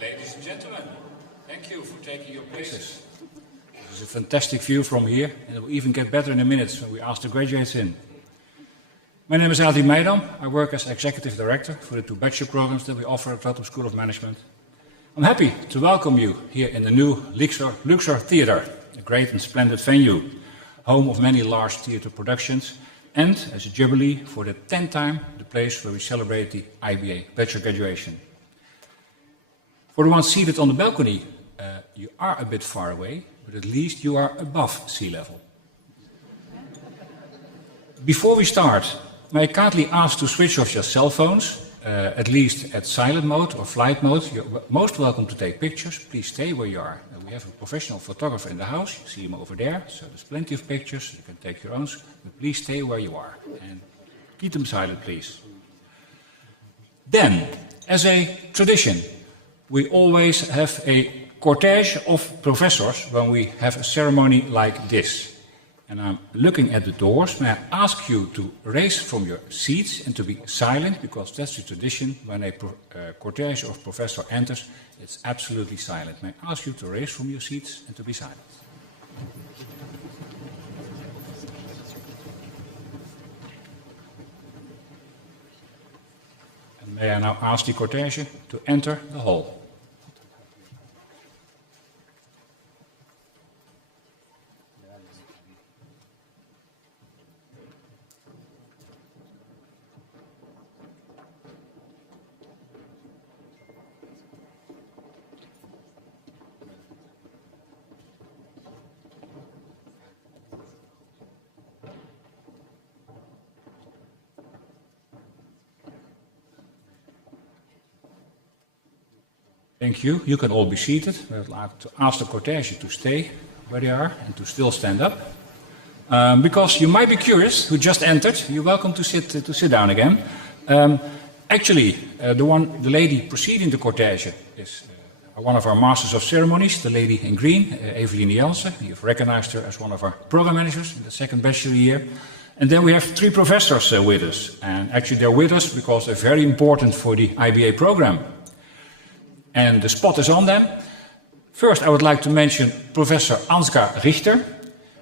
Ladies and gentlemen, thank you for taking your places. This is a fantastic view from here, and it will even get better in a minute when we ask the graduates in. My name is Adi Meidam. I work as Executive Director for the 2 bachelor programs that we offer at Rotterdam School of Management. I'm happy to welcome you here in the new Luxor Theatre, a great and splendid venue, home of many large theatre productions, and as a jubilee for the 10th time, the place where we celebrate the IBA bachelor graduation. For the ones seated on the balcony, you are a bit far away, but at least you are above sea level. Before we start, may I kindly ask to switch off your cell phones, at least at silent mode or flight mode. You're most welcome to take pictures. Please stay where you are. We have a professional photographer in the house. You see him over there, so there's plenty of pictures. You can take your own, but please stay where you are and keep them silent, please. Then, as a tradition, we always have a cortege of professors when we have a ceremony like this. And I'm looking at the doors. May I ask you to raise from your seats and to be silent, because that's the tradition. When a cortege of professor enters, it's absolutely silent. May I ask you to raise from your seats and to be silent. And may I now ask the cortege to enter the hall. Thank you. You can all be seated. We would like to ask the cortege to stay where they are and to still stand up. Because you might be curious, who just entered, you're welcome to sit down again. Actually, the lady preceding the cortege is one of our Masters of Ceremonies, the lady in green, Eveline Jansen. You've recognized her as one of our program managers in the 2nd bachelor year. And then we have 3 professors with us. And actually they're with us because they're very important for the IBA program. And the spot is on them. First, I would like to mention Professor Ansgar Richter,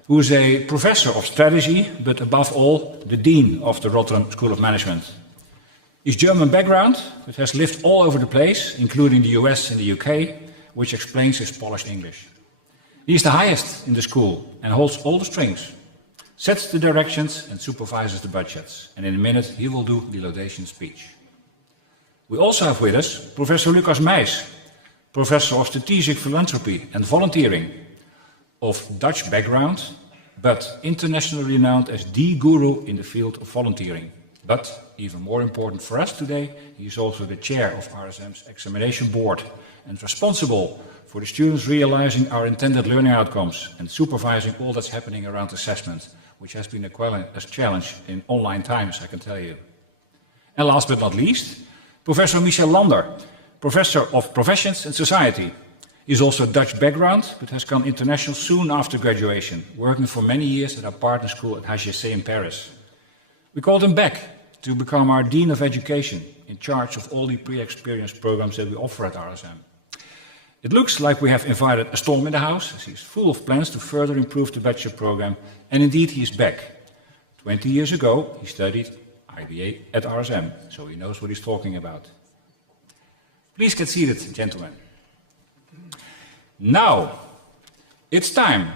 who is a professor of strategy, but above all, the dean of the Rotterdam School of Management. His German background, but has lived all over the place, including the US and the UK, which explains his polished English. He is the highest in the school and holds all the strings, sets the directions and supervises the budgets. And in a minute, he will do the laudation speech. We also have with us Professor Lucas Meijs, Professor of Strategic Philanthropy and Volunteering, of Dutch background, but internationally renowned as the guru in the field of volunteering. But even more important for us today, he is also the chair of RSM's examination board and responsible for the students realizing our intended learning outcomes and supervising all that's happening around assessment, which has been a challenge in online times, I can tell you. And last but not least, Professor Michel Lander, Professor of Professions and Society. He is also Dutch background, but has gone international soon after graduation, working for many years at our partner school at HGC in Paris. We called him back to become our Dean of Education, in charge of all the pre-experience programs that we offer at RSM. It looks like we have invited a storm in the house, as he's full of plans to further improve the bachelor program, and indeed he is back. 20 years ago, he studied IBA at RSM, so he knows what he's talking about. Please get seated, gentlemen. Now, it's time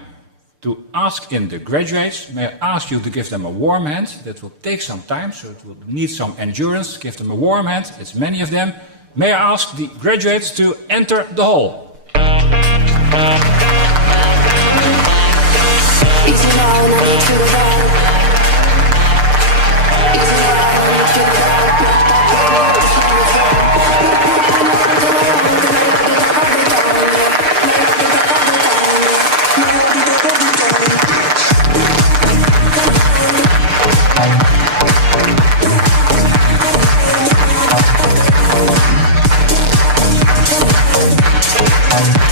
to ask in the graduates. May I ask you to give them a warm hand? That will take some time, so it will need some endurance. Give them a warm hand, it's many of them. May I ask the graduates to enter the hall? I'm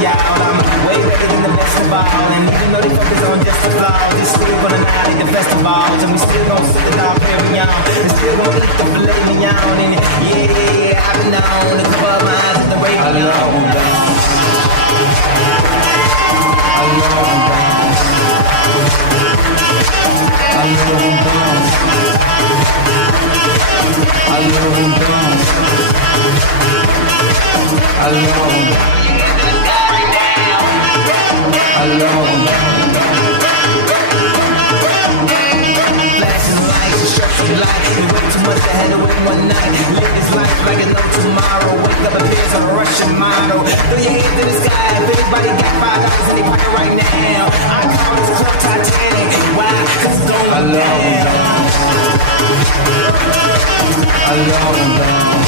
y'all. I'm way better than the best of all. And even though they focus on just the flaws, they still gonna annihilate the festivals. And we still gonna sit the dog Perignon. And still gonna lick the filet mignon. And yeah, I've been known to cover my eyes at the radio. I love them down. I love them down. I love them down. I love them down. I love them down. I love them down. Flashing lights, structured light. It way too much to handle in one night. Live this life like no tomorrow. Wake up appears on a Russian model. Throw your hands in the sky. If anybody got $5 in their pocket right now, I call this club Titanic. Why? 'Cause it's going down. I love them down.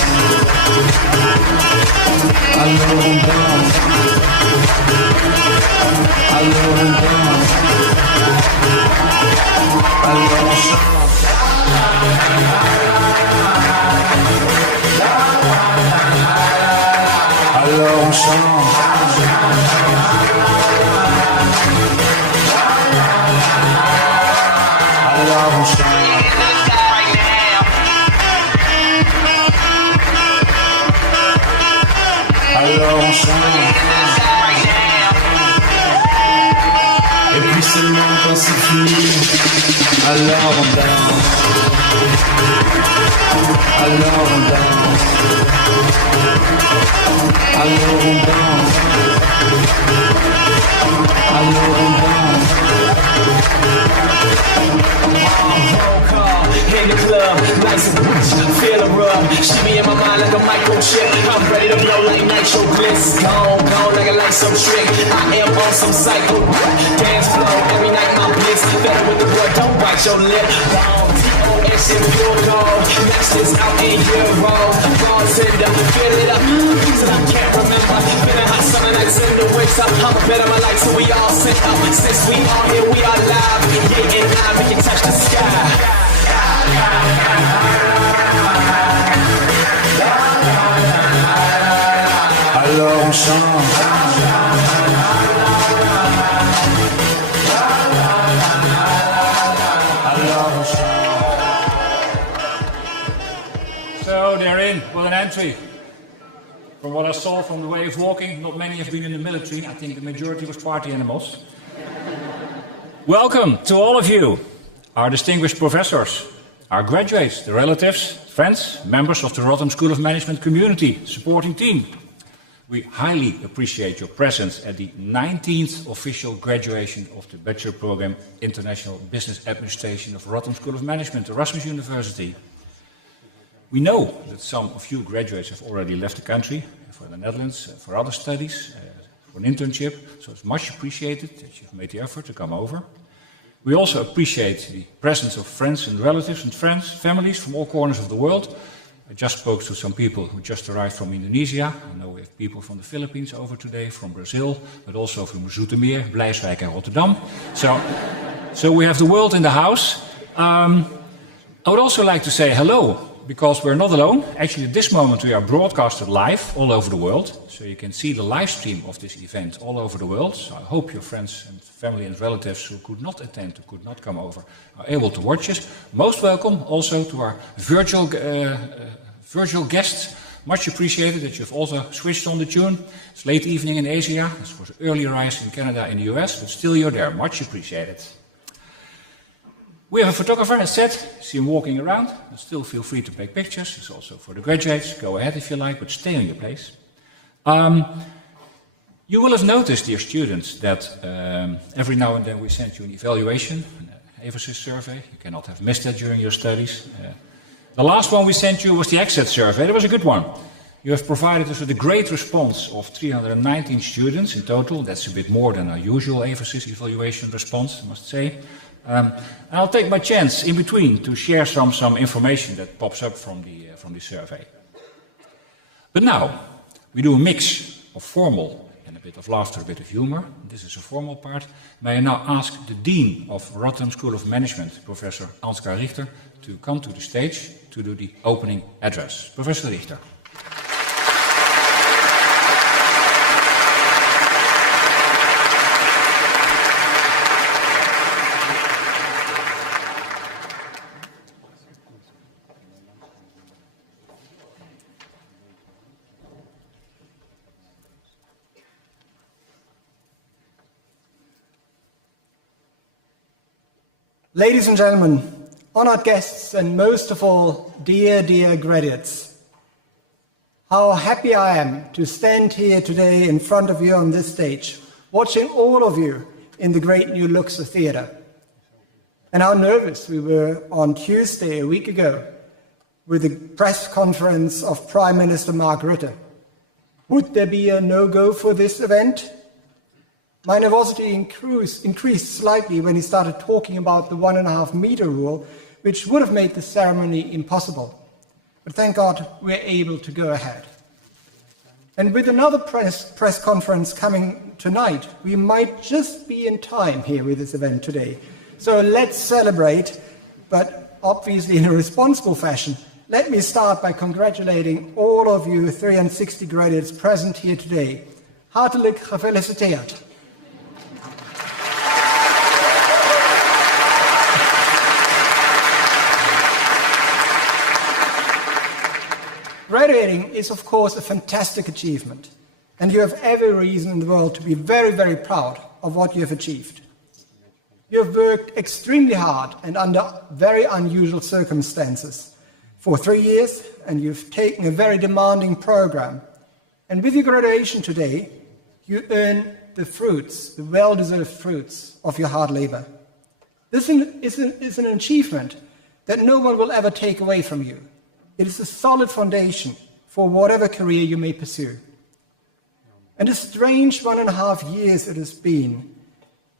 I love them down. I love them down. I love them down. I love them strong. I love them strong. I love them strong. Et puis seulement quand c'est fini, I love them down. I love them down. I love them down. I love them down. Roll call, in the club, nice and rich, feel a rub. She be in my mind like a microchip. I'm ready to blow like nitro bliss. Gone like a light some trick. I am on some psycho dance flow. Every night my bliss. Better with the blood, don't bite your lip. T-O-S in pure gold. Next is out in Euro. Bartender, fill it up. Things that I can't remember. Been a hot summer nights in the winter. I'm a better my life, so we all set up. Since we are here, we are live. Yeah, and live, we can touch the sky. I love them strong. I love them strong. So they're in with an entry. From what I saw from the way of walking, not many have been in the military. I think the majority was party animals. Welcome to all of you, our distinguished professors, our graduates, the relatives, friends, members of the Rotterdam School of Management community supporting team. We highly appreciate your presence at the 19th official graduation of the Bachelor Program International Business Administration of Rotterdam School of Management, Erasmus University. We know that some of you graduates have already left the country for the Netherlands, for other studies, for an internship, so it's much appreciated that you've made the effort to come over. We also appreciate the presence of friends and relatives and friends, families from all corners of the world. I just spoke to some people who just arrived from Indonesia. I know we have people from the Philippines over today, from Brazil, but also from Zoetermeer, Blijswijk and Rotterdam. So we have the world in the house. I would also like to say hello, because we're not alone. Actually, at this moment we are broadcasted live all over the world. So you can see the live stream of this event all over the world. So I hope your friends and family and relatives who could not attend, who could not come over, are able to watch us. Most welcome also to our virtual guests. Much appreciated that you've also switched on the tune. It's late evening in Asia. It's for the early rise in Canada and the US, but still you're there. Much appreciated. We have a photographer, as said, see him walking around, but still feel free to take pictures. It's also for the graduates, go ahead if you like, but stay on your place. You will have noticed, dear students, that every now and then we send you an evaluation, an emphasis survey. You cannot have missed that during your studies. The last one we sent you was the exit survey. That was a good one. You have provided us with a great response of 319 students in total. That's a bit more than our usual emphasis evaluation response, I must say. I'll take my chance in between to share some information that pops up from the survey. But now, we do a mix of formal and a bit of laughter, a bit of humor. This is a formal part. May I now ask the Dean of Rotterdam School of Management, Professor Ansgar Richter, to come to the stage to do the opening address. Professor Richter. Ladies and gentlemen, honored guests, and most of all, dear, dear graduates, how happy I am to stand here today in front of you on this stage, watching all of you in the great new Luxor Theatre. And how nervous we were on Tuesday, a week ago, with the press conference of Prime Minister Mark Rutte. Would there be a no-go for this event? My nervosity increased slightly when he started talking about the 1.5 meter rule, which would have made the ceremony impossible. But thank God we're able to go ahead. And with another press conference coming tonight, we might just be in time here with this event today. So let's celebrate, but obviously in a responsible fashion. Let me start by congratulating all of you 360 graduates present here today. Hartelijk gefeliciteerd. Graduating is, of course, a fantastic achievement, and you have every reason in the world to be very, very proud of what you have achieved. You have worked extremely hard and under very unusual circumstances for 3 years, and you've taken a very demanding program. And with your graduation today, you earn the fruits, the well-deserved fruits of your hard labor. This is an achievement that no one will ever take away from you. It is a solid foundation for whatever career you may pursue. And a strange 1.5 years it has been,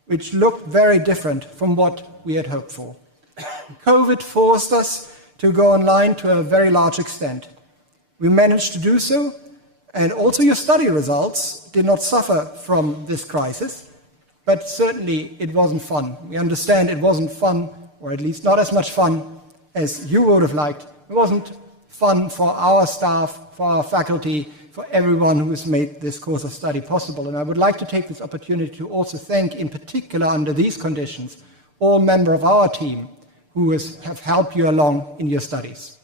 which looked very different from what we had hoped for. COVID forced us to go online to a very large extent. We managed to do so, and also your study results did not suffer from this crisis, but certainly it wasn't fun. We understand it wasn't fun, or at least not as much fun as you would have liked. It wasn't fun for our staff, for our faculty, for everyone who has made this course of study possible. And I would like to take this opportunity to also thank, in particular under these conditions, all members of our team who have helped you along in your studies.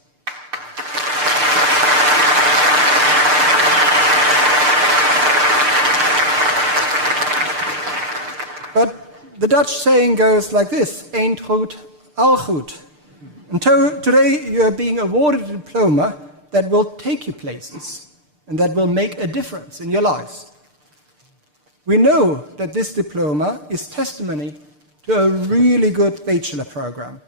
But the Dutch saying goes like this: "Eend goed, al goed." And today you are being awarded a diploma that will take you places and that will make a difference in your lives. We know that this diploma is testimony to a really good bachelor program.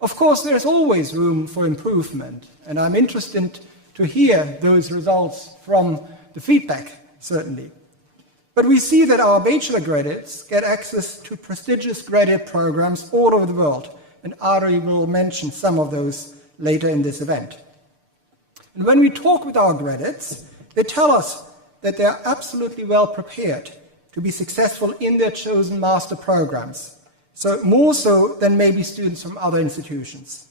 Of course, there is always room for improvement, and I'm interested to hear those results from the feedback, certainly. But we see that our bachelor graduates get access to prestigious graduate programs all over the world, and Ari will mention some of those later in this event. And when we talk with our graduates, they tell us that they are absolutely well prepared to be successful in their chosen master programs, so more so than maybe students from other institutions.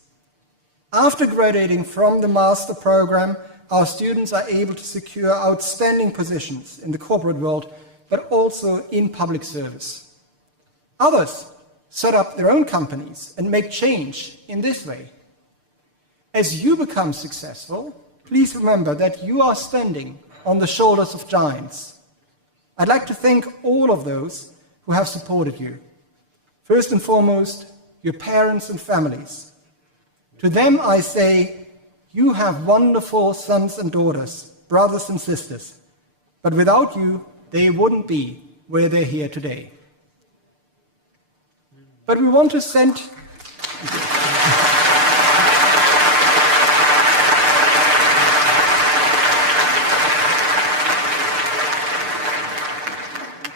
After graduating from the master program, our students are able to secure outstanding positions in the corporate world, but also in public service. Others set up their own companies and make change in this way. As you become successful, please remember that you are standing on the shoulders of giants. I'd like to thank all of those who have supported you. First and foremost, your parents and families. To them I say, you have wonderful sons and daughters, brothers and sisters, but without you, they wouldn't be where they're here today. But we want to send...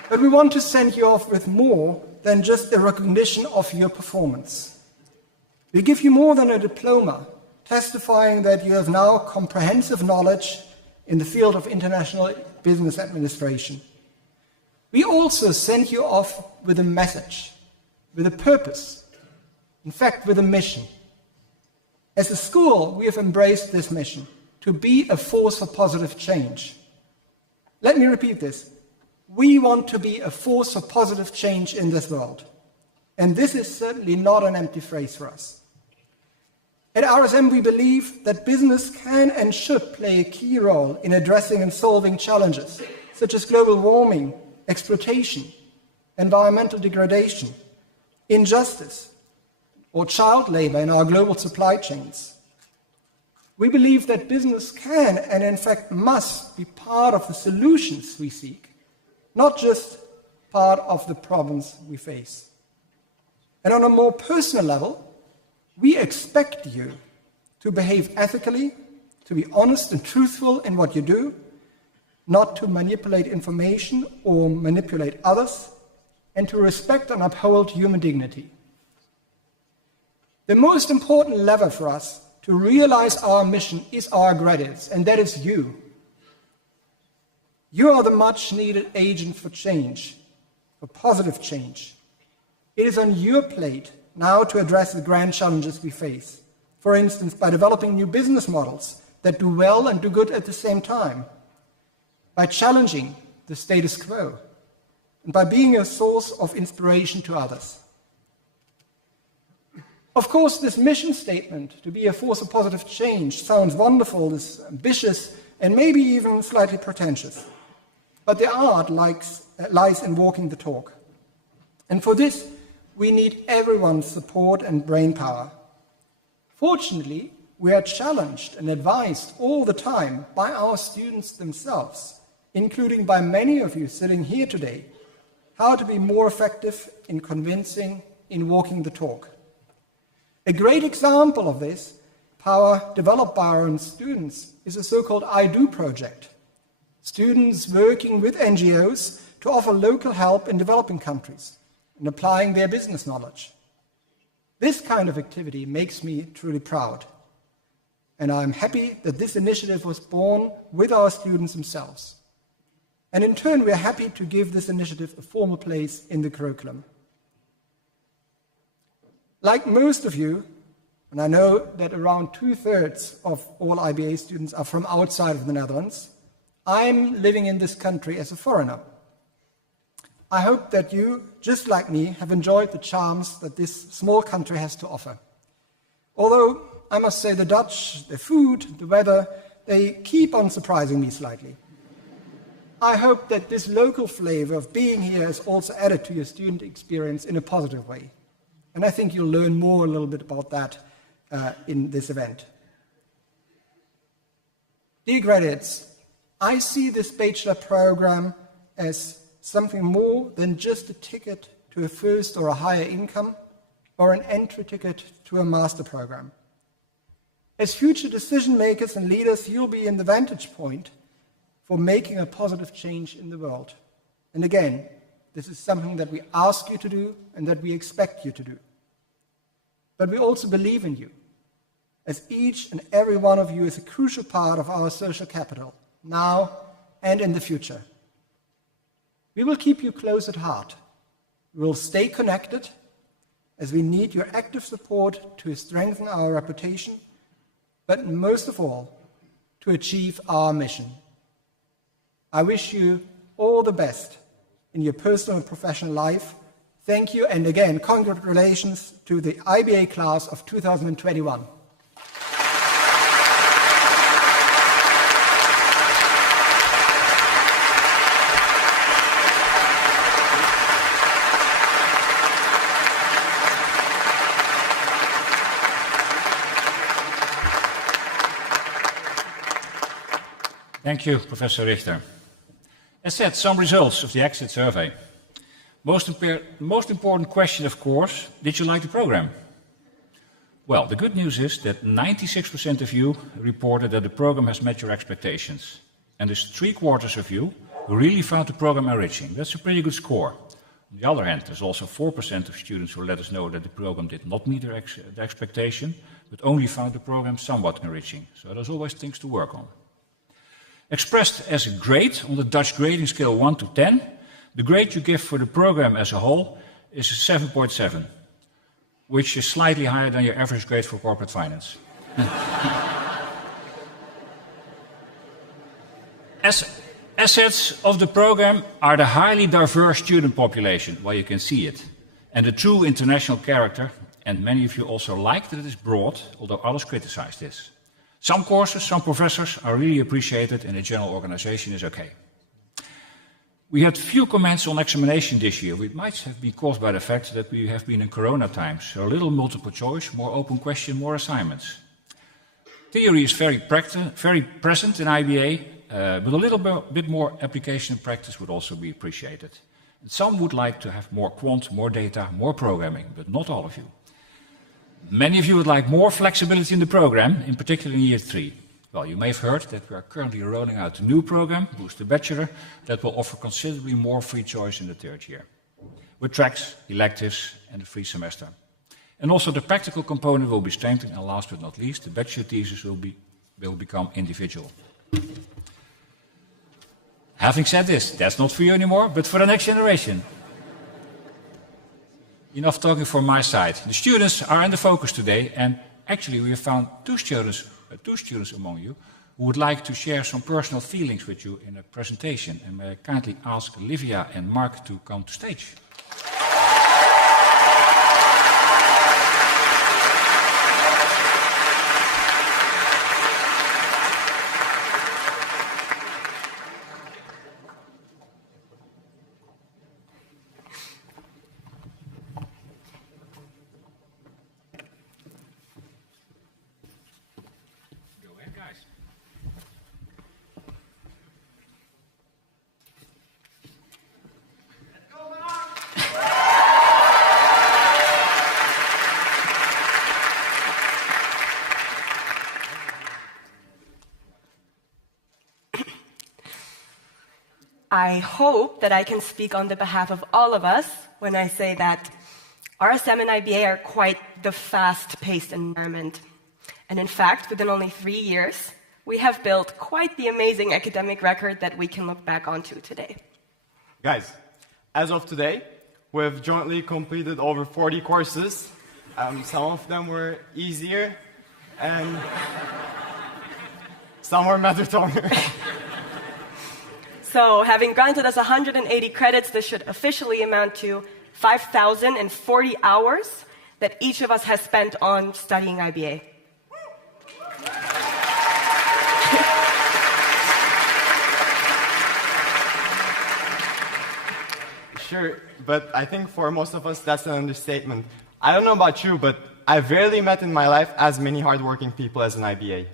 But we want to send you off with more than just the recognition of your performance. We give you more than a diploma, testifying that you have now comprehensive knowledge in the field of international business administration. We also send you off with a message, with a purpose, in fact, with a mission. As a school, we have embraced this mission, to be a force for positive change. Let me repeat this. We want to be a force for positive change in this world. And this is certainly not an empty phrase for us. At RSM, we believe that business can and should play a key role in addressing and solving challenges, such as global warming, exploitation, environmental degradation, injustice, or child labor in our global supply chains. We believe that business can and in fact must be part of the solutions we seek, not just part of the problems we face. And on a more personal level, we expect you to behave ethically, to be honest and truthful in what you do, not to manipulate information or manipulate others, and to respect and uphold human dignity. The most important lever for us to realize our mission is our graduates, and that is you. You are the much needed agent for change, for positive change. It is on your plate now to address the grand challenges we face. For instance, by developing new business models that do well and do good at the same time, by challenging the status quo, and by being a source of inspiration to others. Of course, this mission statement, to be a force of positive change, sounds wonderful, is ambitious, and maybe even slightly pretentious. But the art lies in walking the talk. And for this, we need everyone's support and brainpower. Fortunately, we are challenged and advised all the time by our students themselves, including by many of you sitting here today, how to be more effective in convincing, in walking the talk. A great example of this power developed by our own students is a so-called I Do project. Students working with NGOs to offer local help in developing countries and applying their business knowledge. This kind of activity makes me truly proud. And I'm happy that this initiative was born with our students themselves. And in turn, we are happy to give this initiative a formal place in the curriculum. Like most of you, and I know that around 2/3 of all IBA students are from outside of the Netherlands, I'm living in this country as a foreigner. I hope that you, just like me, have enjoyed the charms that this small country has to offer. Although, I must say, the Dutch, the food, the weather, they keep on surprising me slightly. I hope that this local flavor of being here is also added to your student experience in a positive way. And I think you'll learn more a little bit about that in this event. Dear graduates, I see this bachelor program as something more than just a ticket to a first or a higher income or an entry ticket to a master program. As future decision makers and leaders, you'll be in the vantage point for making a positive change in the world. And again, this is something that we ask you to do and that we expect you to do. But we also believe in you, as each and every one of you is a crucial part of our social capital, now and in the future. We will keep you close at heart. We will stay connected, as we need your active support to strengthen our reputation, but most of all, to achieve our mission. I wish you all the best in your personal and professional life. Thank you, and again, congratulations to the IBA class of 2021. Thank you, Professor Richter. As said, some results of the exit survey. Most important question, of course, did you like the program? Well, the good news is that 96% of you reported that the program has met your expectations. And there's 3/4 of you who really found the program enriching. That's a pretty good score. On the other hand, there's also 4% of students who let us know that the program did not meet their expectation, but only found the program somewhat enriching. So there's always things to work on. Expressed as a grade on the Dutch grading scale 1 to 10, the grade you give for the program as a whole is a 7.7, which is slightly higher than your average grade for corporate finance. Assets of the program are the highly diverse student population, well, you can see it, and the true international character, and many of you also like that it is broad, although others criticize this. Some courses, some professors are really appreciated, and the general organization is okay. We had few comments on examination this year, which might have been caused by the fact that we have been in Corona times. So a little multiple choice, more open question, more assignments. Theory is very present in IBA, but a little bit more application and practice would also be appreciated. And some would like to have more quant, more data, more programming, but not all of you. Many of you would like more flexibility in the program, in particular in year 3. Well, you may have heard that we are currently rolling out a new program, Boost the Bachelor, that will offer considerably more free choice in the 3rd year, with tracks, electives, and a free semester. And also the practical component will be strengthened, and last but not least, the bachelor thesis will become individual. Having said this, that's not for you anymore, but for the next generation. Enough talking from my side. The students are in the focus today, and actually we have found two students among you who would like to share some personal feelings with you in a presentation. And may I kindly ask Olivia and Mark to come to stage. I hope that I can speak on the behalf of all of us when I say that RSM and IBA are quite the fast-paced environment. And in fact, within only 3 years, we have built quite the amazing academic record that we can look back onto today. Guys, as of today, we've jointly completed over 40 courses. Some of them were easier, and some were marathon. So, having granted us 180 credits, this should officially amount to 5,040 hours that each of us has spent on studying IBA. Sure, but I think for most of us that's an understatement. I don't know about you, but I've rarely met in my life as many hardworking people as an IBA.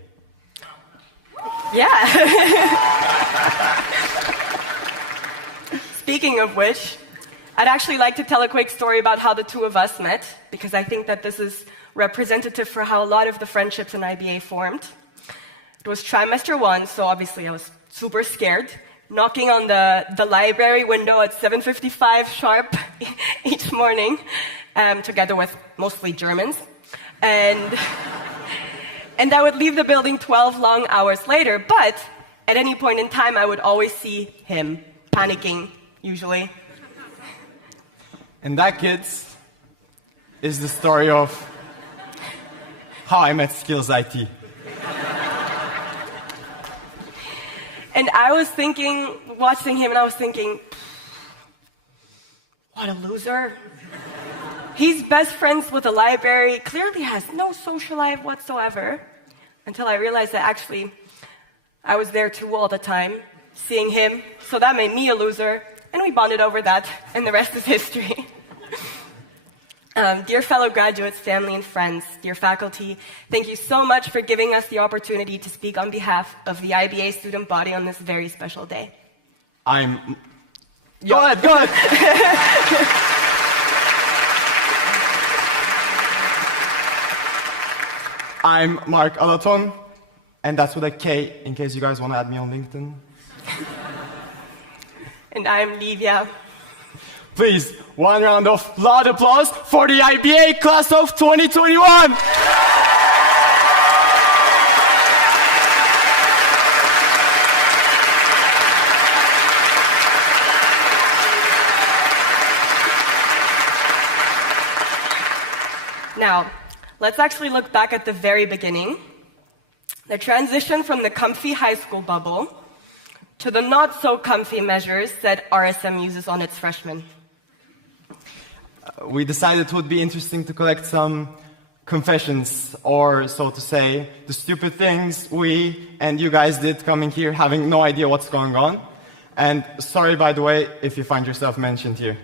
Yeah. Speaking of which, I'd actually like to tell a quick story about how the two of us met, because I think that this is representative for how a lot of the friendships in IBA formed. It was trimester 1, so obviously I was super scared, knocking on the library window at 7:55 sharp each morning, together with mostly Germans. And I would leave the building 12 long hours later, but at any point in time, I would always see him panicking, usually. And that, kids, is the story of how I met Skills IT. And I was thinking, watching him, and I was thinking, what a loser. He's best friends with the library, clearly has no social life whatsoever, until I realized that actually I was there too all the time, seeing him, so that made me a loser, and we bonded over that, and the rest is history. Dear fellow graduates, family, and friends, dear faculty, thank you so much for giving us the opportunity to speak on behalf of the IBA student body on this very special day. Go ahead. I'm Mark Alaton, and that's with a K, in case you guys want to add me on LinkedIn. And I'm Livia. Please, one round of loud applause for the IBA class of 2021! Now, let's actually look back at the very beginning. The transition from the comfy high school bubble to the not-so-comfy measures that RSM uses on its freshmen. We decided it would be interesting to collect some confessions, or so to say, the stupid things we and you guys did coming here having no idea what's going on. And sorry, by the way, if you find yourself mentioned here.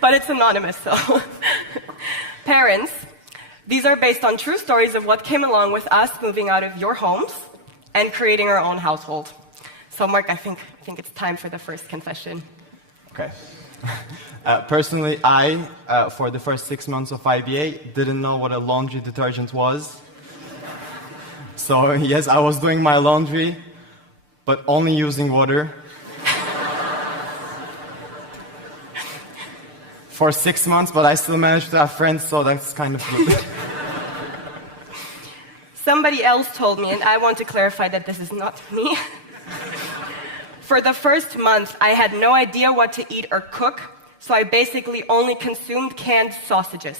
But it's anonymous, so. Parents, these are based on true stories of what came along with us moving out of your homes and creating our own household. So, Mark, I think it's time for the first confession. Okay. Personally, for the first 6 months of IBA, didn't know what a laundry detergent was. So, yes, I was doing my laundry, but only using water. For 6 months, but I still managed to have friends, so that's kind of good. Somebody else told me, and I want to clarify that this is not me. For the first month, I had no idea what to eat or cook, so I basically only consumed canned sausages.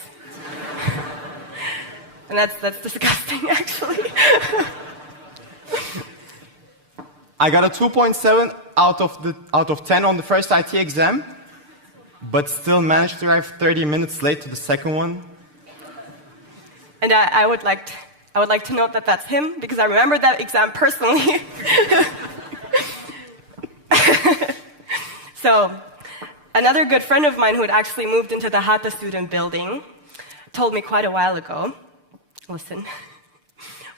And that's disgusting, actually. I got a 2.7 out of 10 on the first IT exam, but still managed to arrive 30 minutes late to the second one. And I would like to note that that's him, because I remember that exam personally. So, another good friend of mine who had actually moved into the Hatta student building told me quite a while ago, listen,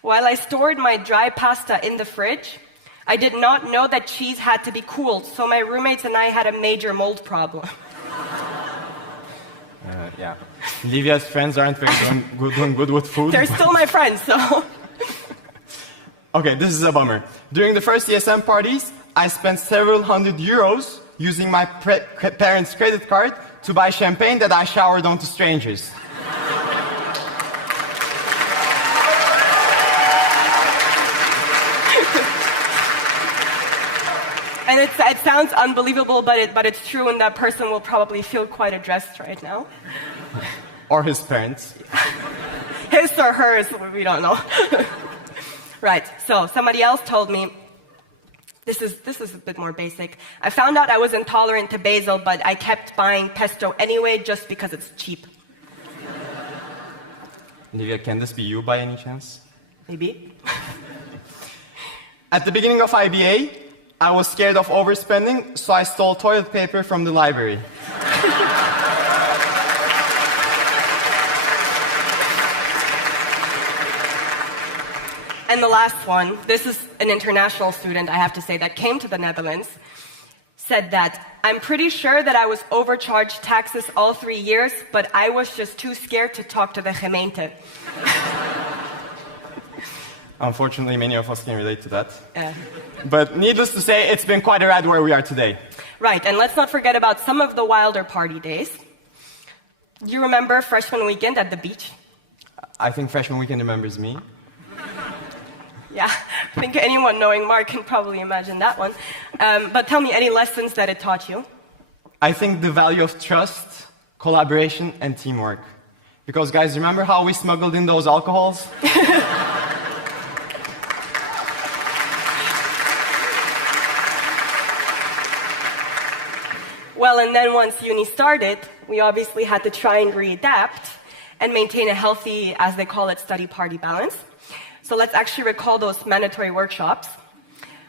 while I stored my dry pasta in the fridge, I did not know that cheese had to be cooled, so my roommates and I had a major mold problem. Yeah. Livia's friends aren't very doing good with food. They're still my friends, so... Okay, this is a bummer. During the first ESM parties, I spent several hundred euros using my parents' credit card to buy champagne that I showered onto strangers. And it sounds unbelievable, but it's true, and that person will probably feel quite addressed right now. Or his parents. His or hers, we don't know. Right, so somebody else told me, this is a bit more basic. I found out I was intolerant to basil, but I kept buying pesto anyway just because it's cheap. Livia, can this be you by any chance? Maybe. At the beginning of IBA, I was scared of overspending, so I stole toilet paper from the library. And the last one, this is an international student, I have to say, that came to the Netherlands, said that, I'm pretty sure that I was overcharged taxes all 3 years, but I was just too scared to talk to the gemeente. Unfortunately, many of us can relate to that. But needless to say, it's been quite a ride where we are today. Right, and let's not forget about some of the wilder party days. Do you remember freshman weekend at the beach? I think freshman weekend remembers me. Yeah, I think anyone knowing Mark can probably imagine that one. But tell me, any lessons that it taught you? I think the value of trust, collaboration, and teamwork. Because, guys, remember how we smuggled in those alcohols? Well, and then once uni started, we obviously had to try and readapt and maintain a healthy, as they call it, study-party balance. So let's actually recall those mandatory workshops,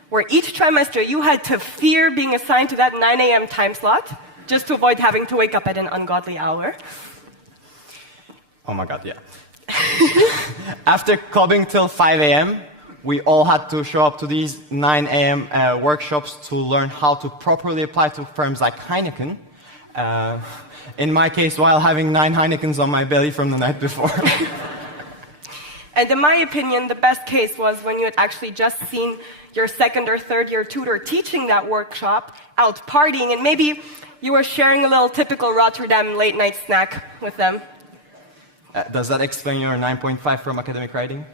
where each trimester you had to fear being assigned to that 9 a.m. time slot, just to avoid having to wake up at an ungodly hour. Oh my God, yeah. After clubbing till 5 a.m., we all had to show up to these 9 a.m. Workshops to learn how to properly apply to firms like Heineken. In my case, while having 9 Heinekens on my belly from the night before. And in my opinion, the best case was when you had actually just seen your second or third year tutor teaching that workshop, out partying, and maybe you were sharing a little typical Rotterdam late night snack with them. Does that explain your 9.5 from academic writing?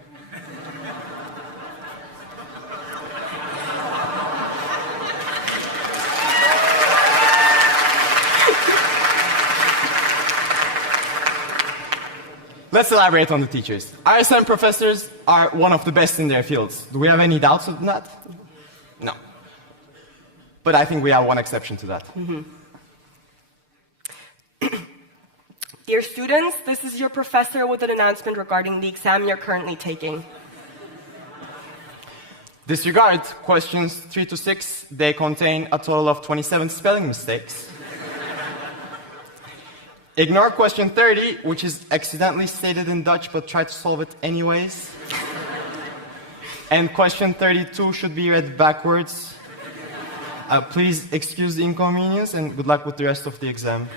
Let's elaborate on the teachers. RSM professors are one of the best in their fields. Do we have any doubts on that? No. But I think we have one exception to that. Mm-hmm. Dear students, this is your professor with an announcement regarding the exam you're currently taking. Disregard questions 3 to 6. They contain a total of 27 spelling mistakes. Ignore question 30, which is accidentally stated in Dutch, but try to solve it anyways. And question 32 should be read backwards. Please excuse the inconvenience and good luck with the rest of the exam.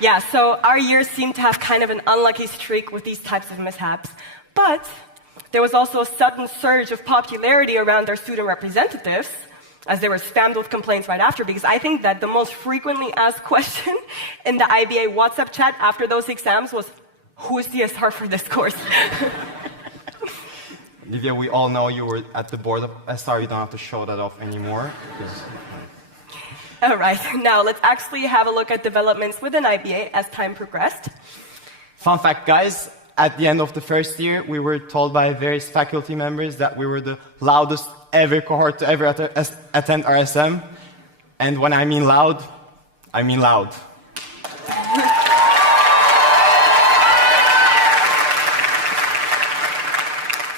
Yeah, so our year seemed to have kind of an unlucky streak with these types of mishaps. But there was also a sudden surge of popularity around our student representatives, as they were spammed with complaints right after, because I think that the most frequently asked question in the IBA WhatsApp chat after those exams was, who is the SR for this course? Livia, we all know you were at the board of SR. You don't have to show that off anymore. All right, now let's actually have a look at developments within IBA as time progressed. Fun fact, guys, at the end of the first year, we were told by various faculty members that we were the loudest ever cohort to ever attend RSM. And when I mean loud, I mean loud.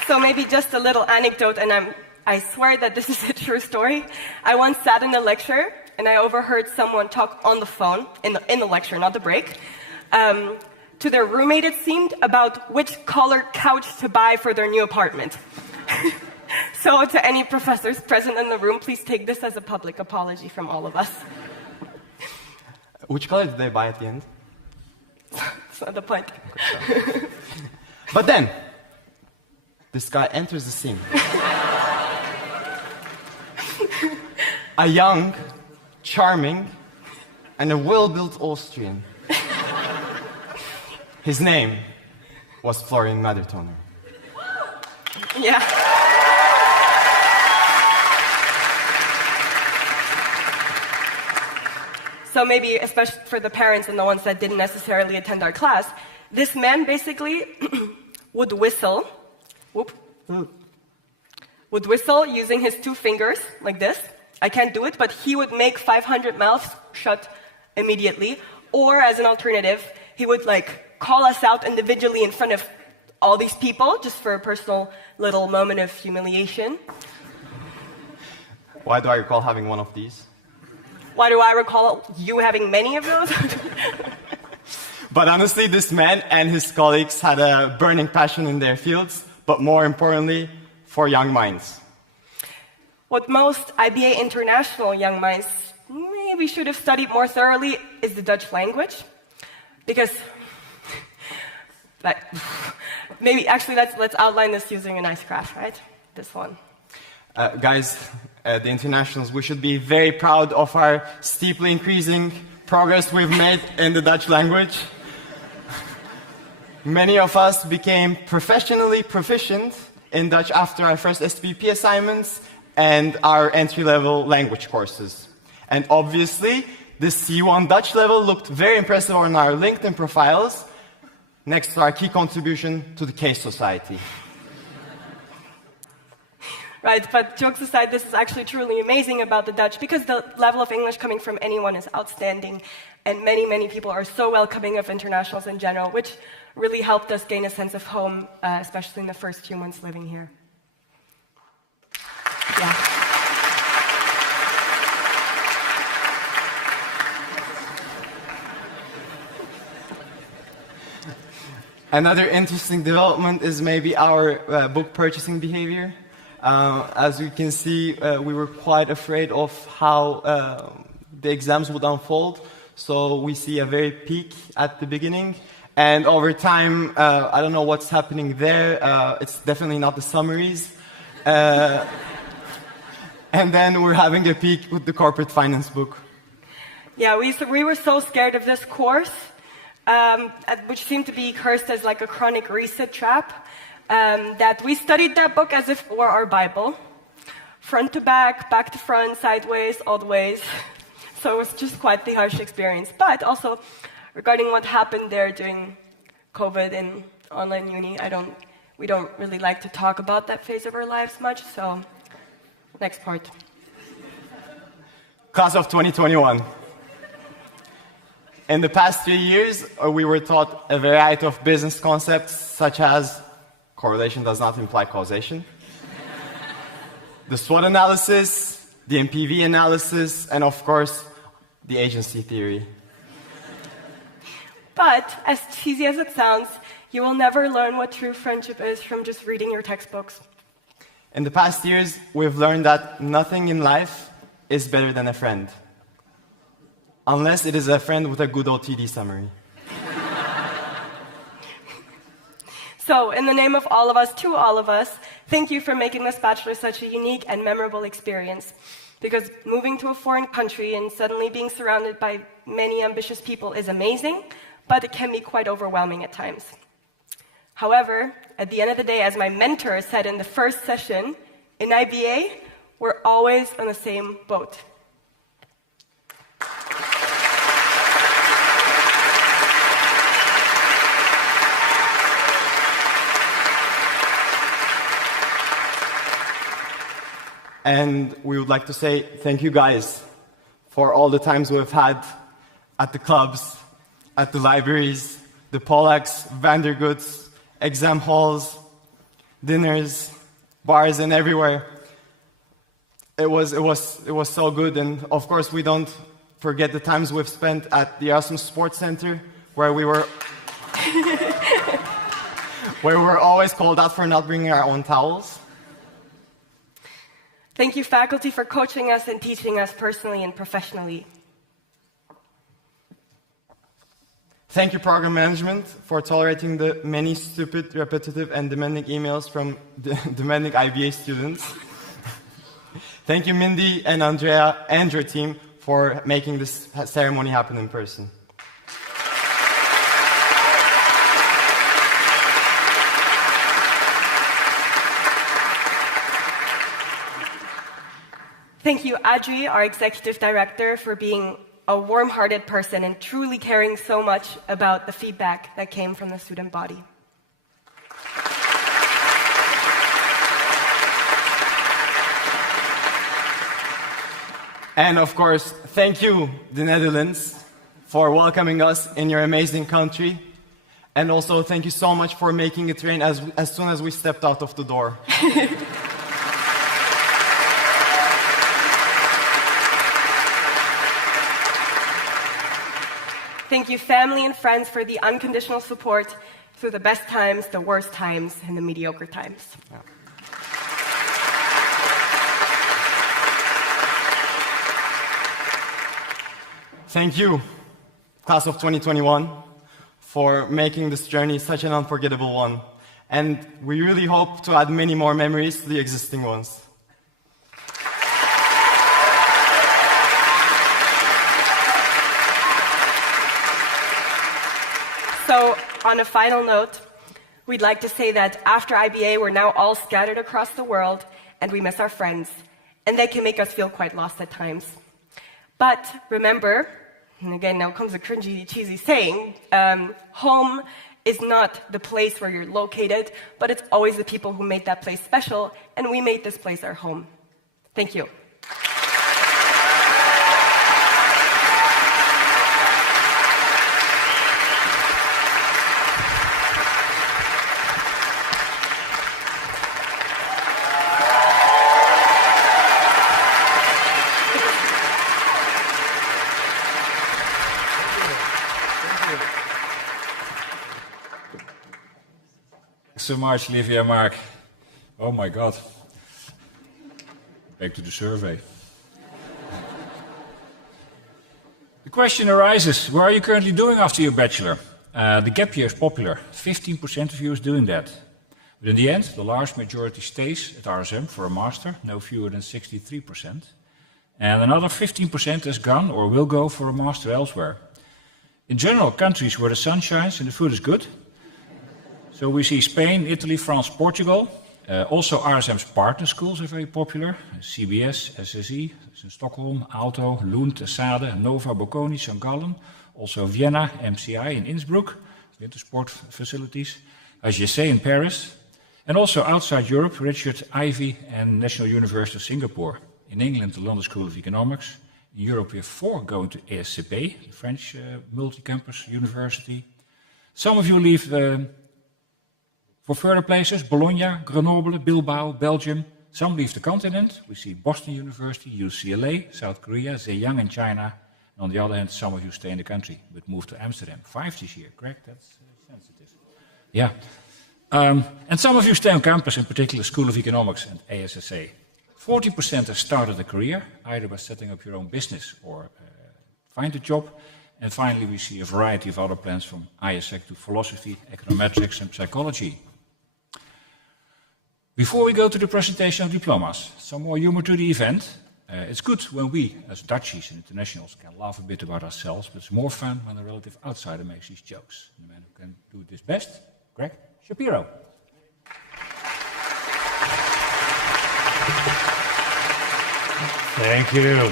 So maybe just a little anecdote, and I swear that this is a true story. I once sat in a lecture, and I overheard someone talk on the phone, in the lecture, not the break, to their roommate, it seemed, about which color couch to buy for their new apartment. So to any professors present in the room, please take this as a public apology from all of us. Which color did they buy at the end? That's not the point. But then, this guy enters the scene. A young, charming, and a well-built Austrian. His name was Florian Madertoner. Yeah. So maybe, especially for the parents and the ones that didn't necessarily attend our class, this man basically would whistle, would whistle using his 2 fingers, like this. I can't do it, but he would make 500 mouths shut immediately. Or, as an alternative, he would call us out individually in front of all these people, just for a personal little moment of humiliation. Why do I recall having one of these? Why do I recall you having many of those? But honestly, this man and his colleagues had a burning passion in their fields, but more importantly, for young minds. What most IBA international young minds maybe should have studied more thoroughly is the Dutch language. Because, maybe, actually, let's outline this using a nice graph, right? This one. Guys, the internationals, we should be very proud of our steeply increasing progress we've made in the Dutch language. Many of us became professionally proficient in Dutch after our first SPP assignments and our entry-level language courses. And obviously, the C1 Dutch level looked very impressive on our LinkedIn profiles, next to our key contribution to the Case Society. Right, but jokes aside, this is actually truly amazing about the Dutch, because the level of English coming from anyone is outstanding, and many, many people are so welcoming of internationals in general, which really helped us gain a sense of home, especially in the first few months living here. Yeah. Another interesting development is maybe our book purchasing behavior. As you can see, we were quite afraid of how the exams would unfold. So we see a very peak at the beginning. And over time, I don't know what's happening there. It's definitely not the summaries. And then we're having a peak with the corporate finance book. Yeah, we were so scared of this course, which seemed to be cursed as a chronic reset trap, that we studied that book as if it were our Bible. Front to back to front, sideways, all the ways. So it was just quite the harsh experience. But also, regarding what happened there during COVID and online uni, we don't really like to talk about that phase of our lives much, so next part. Class of 2021. In the past 3 years, we were taught a variety of business concepts, such as correlation does not imply causation, the SWOT analysis, the MPV analysis, and of course, the agency theory. But, as cheesy as it sounds, you will never learn what true friendship is from just reading your textbooks. In the past years, we've learned that nothing in life is better than a friend. Unless it is a friend with a good old TD summary. So, in the name of all of us, to all of us, thank you for making this bachelor such a unique and memorable experience. Because moving to a foreign country and suddenly being surrounded by many ambitious people is amazing, but it can be quite overwhelming at times. However, at the end of the day, as my mentor said in the first session, in IBA, we're always on the same boat. And we would like to say thank you guys for all the times we've had at the clubs, at the libraries, the Pollacks, Vandergoods, exam halls, dinners, bars, and everywhere. It was so good, and of course we don't forget the times we've spent at the Erasmus Sports Center, where we were always called out for not bringing our own towels. Thank you, faculty, for coaching us and teaching us personally and professionally. Thank you, program management, for tolerating the many stupid, repetitive, and demanding emails from the demanding IBA students. Thank you, Mindy and Andrea and your team for making this ceremony happen in person. Thank you, Adri, our executive director, for being a warm-hearted person and truly caring so much about the feedback that came from the student body. And of course, thank you, the Netherlands, for welcoming us in your amazing country. And also, thank you so much for making it rain as soon as we stepped out of the door. Thank you, family and friends, for the unconditional support through the best times, the worst times, and the mediocre times. Yeah. Thank you, class of 2021, for making this journey such an unforgettable one. And we really hope to add many more memories to the existing ones. So, on a final note, we'd like to say that after IBA, we're now all scattered across the world, and we miss our friends, and they can make us feel quite lost at times. But remember, and again, now comes a cringy, cheesy saying, home is not the place where you're located, but it's always the people who made that place special, and we made this place our home. Thank you. So much, Livia, Mark. Oh my God. Back to the survey. The question arises, what are you currently doing after your bachelor? The gap year is popular. 15% of you is doing that. But in the end, the large majority stays at RSM for a master, no fewer than 63%. And another 15% has gone or will go for a master elsewhere. In general, countries where the sun shines and the food is good. So we see Spain, Italy, France, Portugal. Also RSM's partner schools are very popular. CBS, SSE, in Stockholm, Aalto, Lund, Sade, Nova, Bocconi, St. Gallen. Also Vienna, MCI in Innsbruck, winter sport facilities. HGC in Paris. And also outside Europe, Richard Ivey and National University of Singapore. In England, the London School of Economics. In Europe, we have 4 going to ESCP, the French multi-campus university. Some of you leave for further places, Bologna, Grenoble, Bilbao, Belgium. Some leave the continent. We see Boston University, UCLA, South Korea, Zhejiang in China. And on the other hand, some of you stay in the country, but move to Amsterdam. 5 this year, correct? That's sensitive. Yeah. And some of you stay on campus, in particular School of Economics and ASSA. 40% have started a career, either by setting up your own business or find a job. And finally, we see a variety of other plans from ISEC to philosophy, econometrics, and psychology. Before we go to the presentation of diplomas, some more humor to the event. It's good when we, as Dutchies and internationals, can laugh a bit about ourselves, but it's more fun when a relative outsider makes these jokes. And the man who can do this best, Greg Shapiro. Thank you.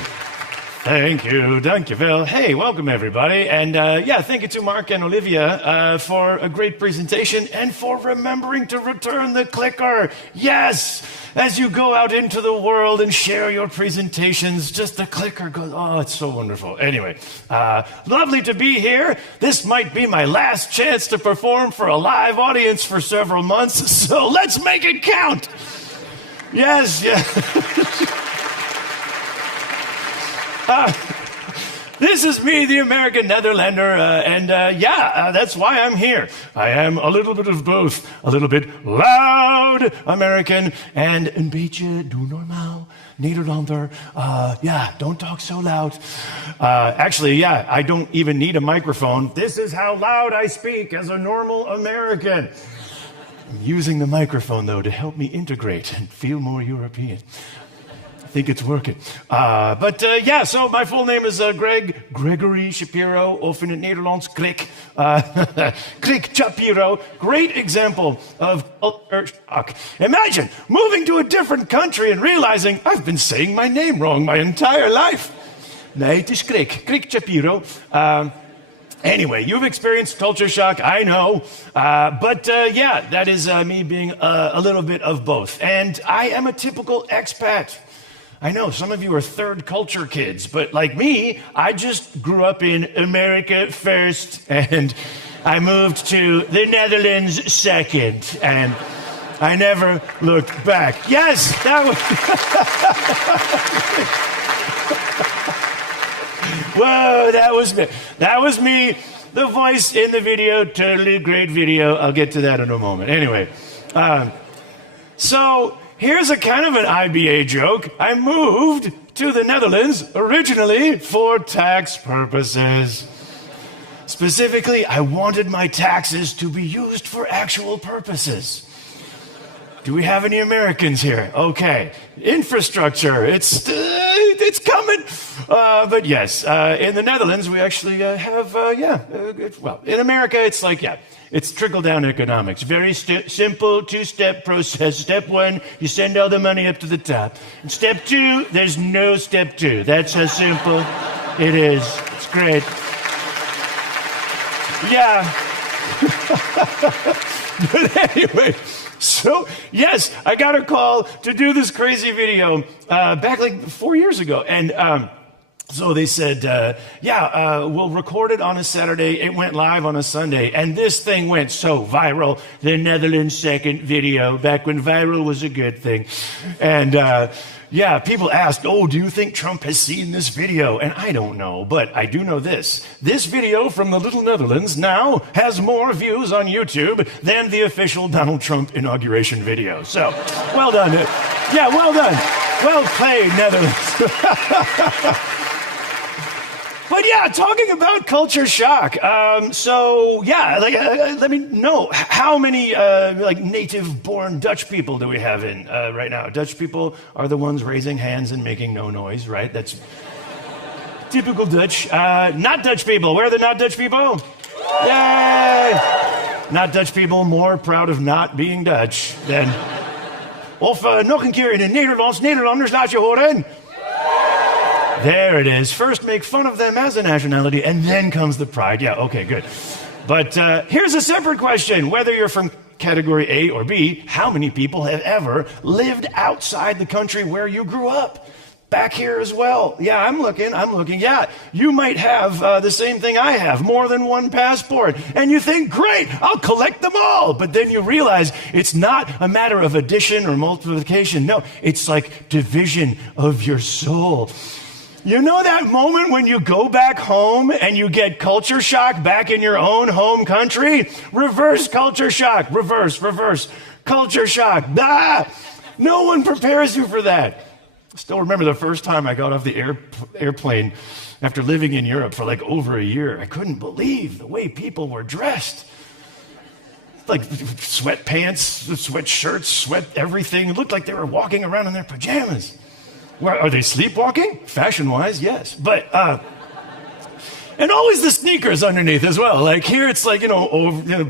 Thank you. Dankjewel. Hey, welcome everybody. And thank you to Mark and Olivia for a great presentation and for remembering to return the clicker. Yes! As you go out into the world and share your presentations, just the clicker goes, oh, it's so wonderful. Anyway, lovely to be here. This might be my last chance to perform for a live audience for several months, so let's make it count. Yes, yeah. This is me, the American Netherlander, that's why I'm here. I am a little bit of both. A little bit loud American and een beetje doe normaal Nederlander. Don't talk so loud. I don't even need a microphone. This is how loud I speak as a normal American. I'm using the microphone, though, to help me integrate and feel more European. I think it's working. So my full name is Gregory Shapiro, of in het Nederlands, Krik. Krik Shapiro. Great example of culture shock. Imagine moving to a different country and realizing I've been saying my name wrong my entire life. Nee, het is Krik. Krik Shapiro. Anyway, you've experienced culture shock, I know. That is me being a little bit of both. And I am a typical expat. I know some of you are third culture kids, but like me, I just grew up in America first, and I moved to the Netherlands second, and I never looked back. Yes, that was... Whoa, that was me. That was me, the voice in the video, totally great video. I'll get to that in a moment. Anyway, here's a kind of an IBA joke. I moved to the Netherlands originally for tax purposes. Specifically, I wanted my taxes to be used for actual purposes. Do we have any Americans here? Okay. Infrastructure, it's coming. But yes, in the Netherlands, we actually have, in America, it's like, it's trickle-down economics. Very simple two-step process. Step 1, you send all the money up to the top. And step 2, there's no step 2. That's how simple it is. It's great. Yeah. But anyway, so yes, I got a call to do this crazy video back like 4 years ago. And so they said, we'll record it on a Saturday. It went live on a Sunday. And this thing went so viral. The Netherlands second video, back when viral was a good thing. And people asked, do you think Trump has seen this video? And I don't know, but I do know this. This video from the little Netherlands now has more views on YouTube than the official Donald Trump inauguration video. So, well done. Yeah, well done. Well played, Netherlands. But talking about culture shock. Let me know, how many native-born Dutch people do we have in right now? Dutch people are the ones raising hands and making no noise, right? That's typical Dutch. Not Dutch people. Where are the not Dutch people? Yay! Not Dutch people, more proud of not being Dutch than... Of nog een keer in het Nederlands. Nederlanders, laat je horen. There it is. First, make fun of them as a nationality, and then comes the pride. Yeah, okay, good. But here's a separate question. Whether you're from category A or B, how many people have ever lived outside the country where you grew up? Back here as well. Yeah, I'm looking. Yeah, you might have the same thing I have, more than one passport. And you think, great, I'll collect them all. But then you realize it's not a matter of addition or multiplication. No, it's like division of your soul. You know that moment when you go back home and you get culture shock back in your own home country? Reverse culture shock. Reverse. Culture shock. No one prepares you for that. I still remember the first time I got off the airplane after living in Europe for like over a year. I couldn't believe the way people were dressed. Like sweatpants, sweatshirts, sweat everything. It looked like they were walking around in their pajamas. Are they sleepwalking? Fashion-wise, yes. But, and always the sneakers underneath as well. Like here it's like,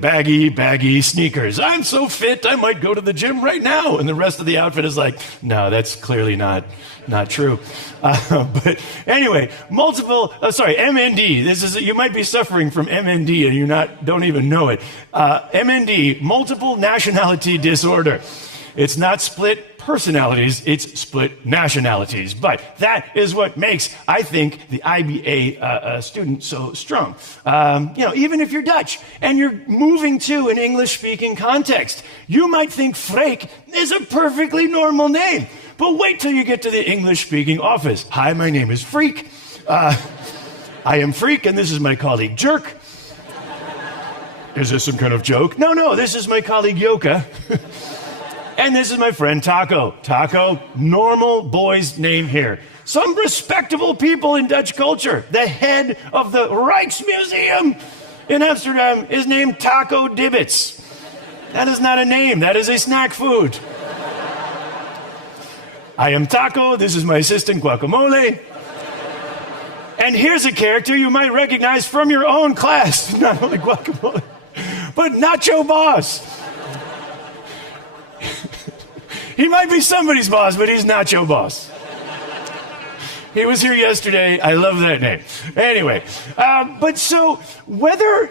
baggy sneakers. I'm so fit, I might go to the gym right now. And the rest of the outfit is like, no, that's clearly not true. But anyway, MND. You might be suffering from MND and you don't even know it. MND, multiple nationality disorder. It's not split personalities, it's split nationalities. But that is what makes, I think, the IBA student so strong. Even if you're Dutch and you're moving to an English-speaking context, you might think Freek is a perfectly normal name. But wait till you get to the English-speaking office. Hi, my name is Freek. I am Freek, and this is my colleague Jerk. Is this some kind of joke? No, this is my colleague Yoka. And this is my friend Taco. Taco, normal boy's name here. Some respectable people in Dutch culture. The head of the Rijksmuseum in Amsterdam is named Taco Dibbits. That is not a name, that is a snack food. I am Taco, this is my assistant Guacamole. And here's a character you might recognize from your own class. Not only Guacamole, but Nacho Boss. He might be somebody's boss, but he's Nacho Boss. He was here yesterday. I love that name. Anyway, but so whether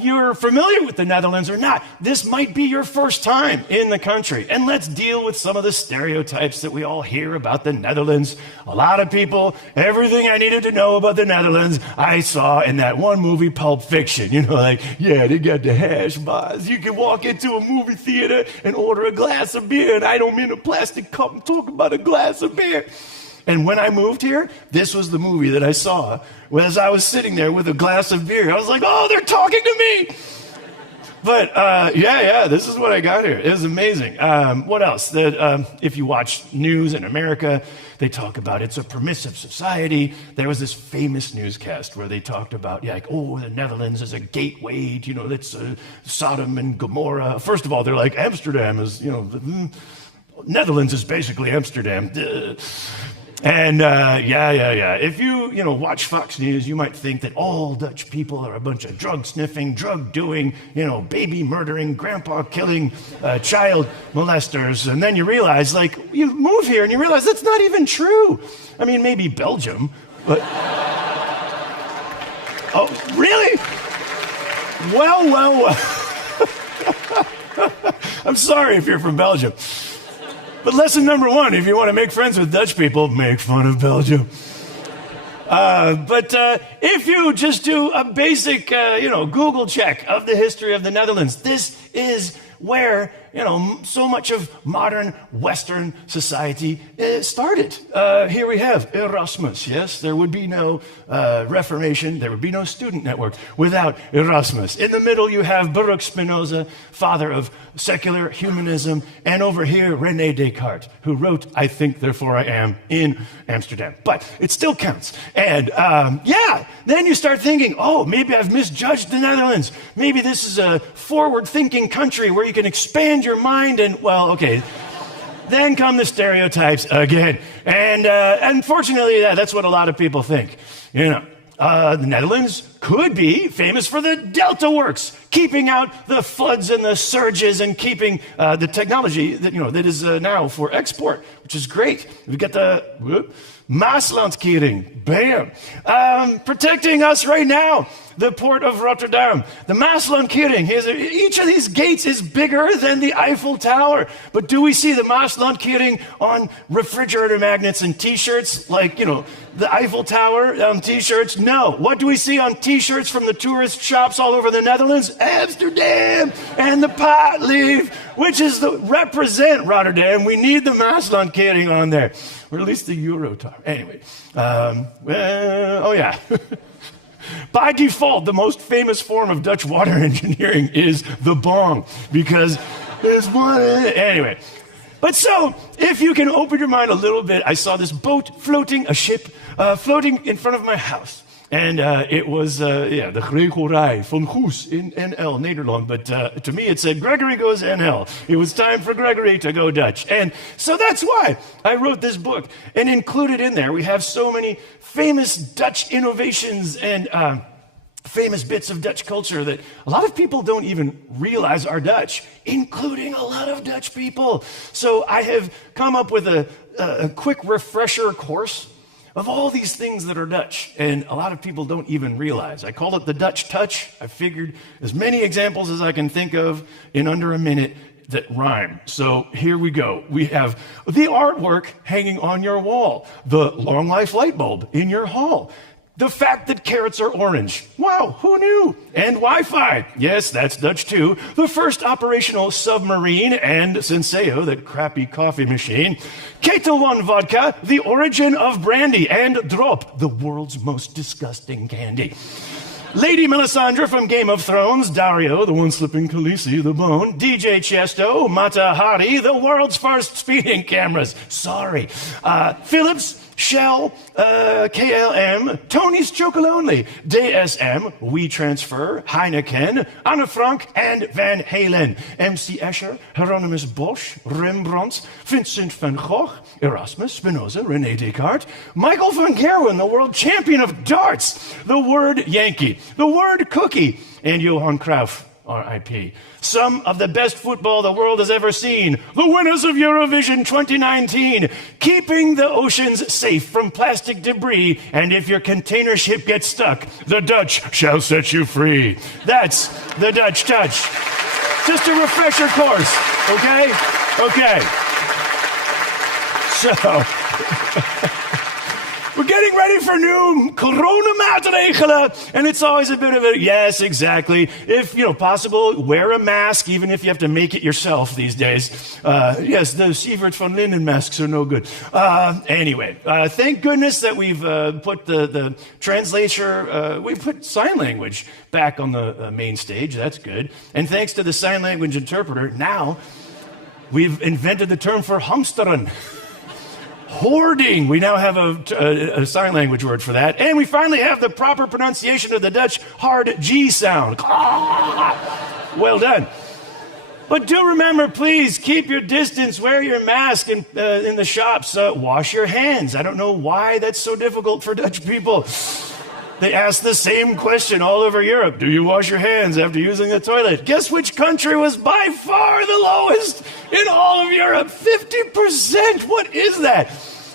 you're familiar with the Netherlands or not, this might be your first time in the country. And let's deal with some of the stereotypes that we all hear about the Netherlands. A lot of people, everything I needed to know about the Netherlands, I saw in that one movie, Pulp Fiction. They got the hash bars. You can walk into a movie theater and order a glass of beer, and I don't mean a plastic cup. I'm talking about a glass of beer. And when I moved here, this was the movie that I saw. As I was sitting there with a glass of beer, I was like, oh, they're talking to me. But this is what I got here. It was amazing. What else? If you watch news in America, they talk about it's a permissive society. There was this famous newscast where they talked about, the Netherlands is a gateway, that's Sodom and Gomorrah. First of all, they're like, Amsterdam is, Netherlands is basically Amsterdam. Duh. And if you watch Fox News, you might think that all Dutch people are a bunch of drug sniffing, drug doing, baby murdering, grandpa killing, child molesters, and then you realize, you move here and you realize that's not even true. I mean, maybe Belgium, but oh, really? Well. I'm sorry if you're from Belgium. But lesson number one, if you want to make friends with Dutch people, make fun of Belgium. But if you just do a basic, Google check of the history of the Netherlands, this is where, so much of modern Western society started. Here we have Erasmus, yes? There would be no Reformation, there would be no student network without Erasmus. In the middle, you have Baruch Spinoza, father of secular humanism, and over here, René Descartes, who wrote, I think, therefore I am, in Amsterdam. But it still counts. And then you start thinking, oh, maybe I've misjudged the Netherlands. Maybe this is a forward-thinking country where you can expand your mind and, then come the stereotypes again. And unfortunately, that's what a lot of people think. The Netherlands, could be famous for the Delta Works, keeping out the floods and the surges and keeping the technology that, that is now for export, which is great. We've got the Maaslandkering, bam, protecting us right now. The port of Rotterdam, the Maaslandkering. Each of these gates is bigger than the Eiffel Tower. But do we see the Maaslandkering on refrigerator magnets and T-shirts, like, the Eiffel Tower on T-shirts? No. What do we see on T-shirts from the tourist shops all over the Netherlands? Amsterdam and the pot leaf, which is represent Rotterdam. We need the Maaslandkering on there, or at least the Euro Tower. Anyway, oh yeah. By default, the most famous form of Dutch water engineering is the bong, because there's one. Anyway, but so if you can open your mind a little bit, I saw this boat floating, a ship floating in front of my house. And it was, the Gregory van Goes in NL, Nederland. But to me, it said, Gregory goes NL. It was time for Gregory to go Dutch. And so that's why I wrote this book. And included in there, we have so many famous Dutch innovations and famous bits of Dutch culture that a lot of people don't even realize are Dutch, including a lot of Dutch people. So I have come up with a quick refresher course of all these things that are Dutch, and a lot of people don't even realize. I call it the Dutch touch. I figured as many examples as I can think of in under a minute that rhyme. So here we go. We have the artwork hanging on your wall, the long life light bulb in your hall, the fact that carrots are orange. Wow, who knew? And Wi-Fi. Yes, that's Dutch too. The first operational submarine and Senseo, that crappy coffee machine. Ketel One vodka, the origin of brandy. And Drop, the world's most disgusting candy. Lady Melisandre from Game of Thrones, Dario, the one slipping Khaleesi, the bone, DJ Chesto, Mata Hari, the world's first speeding cameras. Sorry. Philips, Shell, KLM, Tony's Chocolonely, DSM, WeTransfer, Heineken, Anne Frank, and Van Halen, MC Escher, Hieronymus Bosch, Rembrandt, Vincent van Gogh, Erasmus, Spinoza, René Descartes, Michael van Gerwen, the world champion of darts, the word Yankee, the word cookie, and Johan Cruyff, R.I.P. Some of the best football the world has ever seen. The winners of Eurovision 2019. Keeping the oceans safe from plastic debris. And if your container ship gets stuck, the Dutch shall set you free. That's the Dutch touch. Just a refresher course, okay? Okay. So, we're getting ready for new coronamaatregelen, and it's always a bit of a, yes, exactly. If, possible, wear a mask, even if you have to make it yourself these days. Yes, the Sievert van Linden masks are no good. Anyway, thank goodness that we've put the translator, we put sign language back on the main stage. That's good. And thanks to the sign language interpreter, now we've invented the term for hamsteren. Hoarding. We now have a sign language word for that. And we finally have the proper pronunciation of the Dutch hard G sound. Well done. But do remember, please, keep your distance, wear your mask in the shops, wash your hands. I don't know why that's so difficult for Dutch people. They ask the same question all over Europe. Do you wash your hands after using the toilet? Guess which country was by far the lowest in all of Europe? 50%. What is that?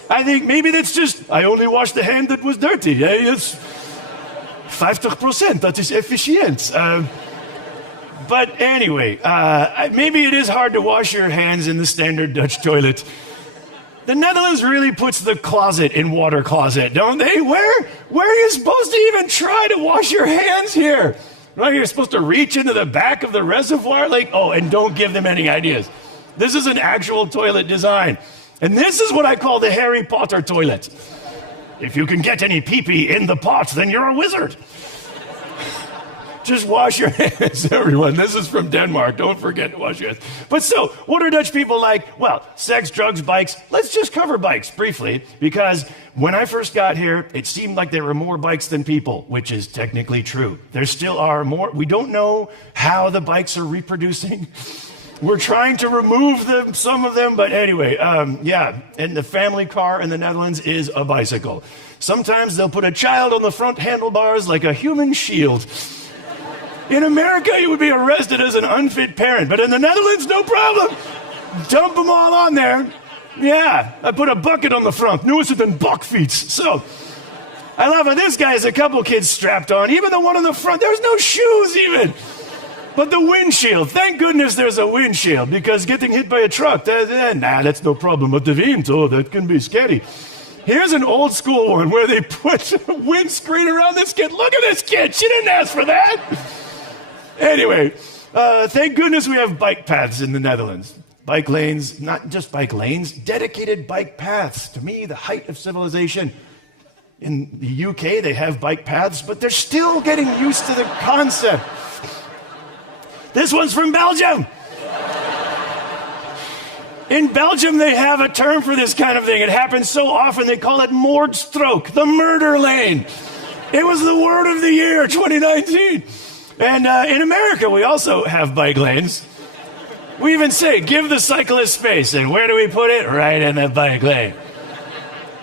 I think maybe that's just, I only washed the hand that was dirty. It's 50%. That is efficient. But anyway, maybe it is hard to wash your hands in the standard Dutch toilet. The Netherlands really puts the closet in water closet, don't they? Where are you supposed to even try to wash your hands here? Right, you're supposed to reach into the back of the reservoir, and don't give them any ideas. This is an actual toilet design. And this is what I call the Harry Potter toilet. If you can get any pee-pee in the pot, then you're a wizard. Just wash your hands, everyone. This is from Denmark. Don't forget to wash your hands. But so, what are Dutch people like? Well, sex, drugs, bikes. Let's just cover bikes briefly, because when I first got here, it seemed like there were more bikes than people, which is technically true. There still are more. We don't know how the bikes are reproducing. We're trying to remove them, some of them, but anyway, yeah. And the family car in the Netherlands is a bicycle. Sometimes they'll put a child on the front handlebars like a human shield. In America, you would be arrested as an unfit parent, but in the Netherlands, no problem. Dump them all on there. Yeah, I put a bucket on the front. Nieuwe than bakfiets. So, I love it. This guy has a couple kids strapped on. Even the one on the front, there's no shoes even. But the windshield, thank goodness there's a windshield, because getting hit by a truck, that's no problem. But the wind, that can be scary. Here's an old school one where they put a windscreen around this kid. Look at this kid, she didn't ask for that. Anyway, thank goodness we have bike paths in the Netherlands. Bike lanes, not just bike lanes, dedicated bike paths. To me, the height of civilization. In the UK, they have bike paths, but they're still getting used to the concept. This one's from Belgium. In Belgium, they have a term for this kind of thing. It happens so often, they call it moordstrook, the murder lane. It was the word of the year, 2019. And in America, we also have bike lanes. We even say, give the cyclist space. And where do we put it? Right in the bike lane.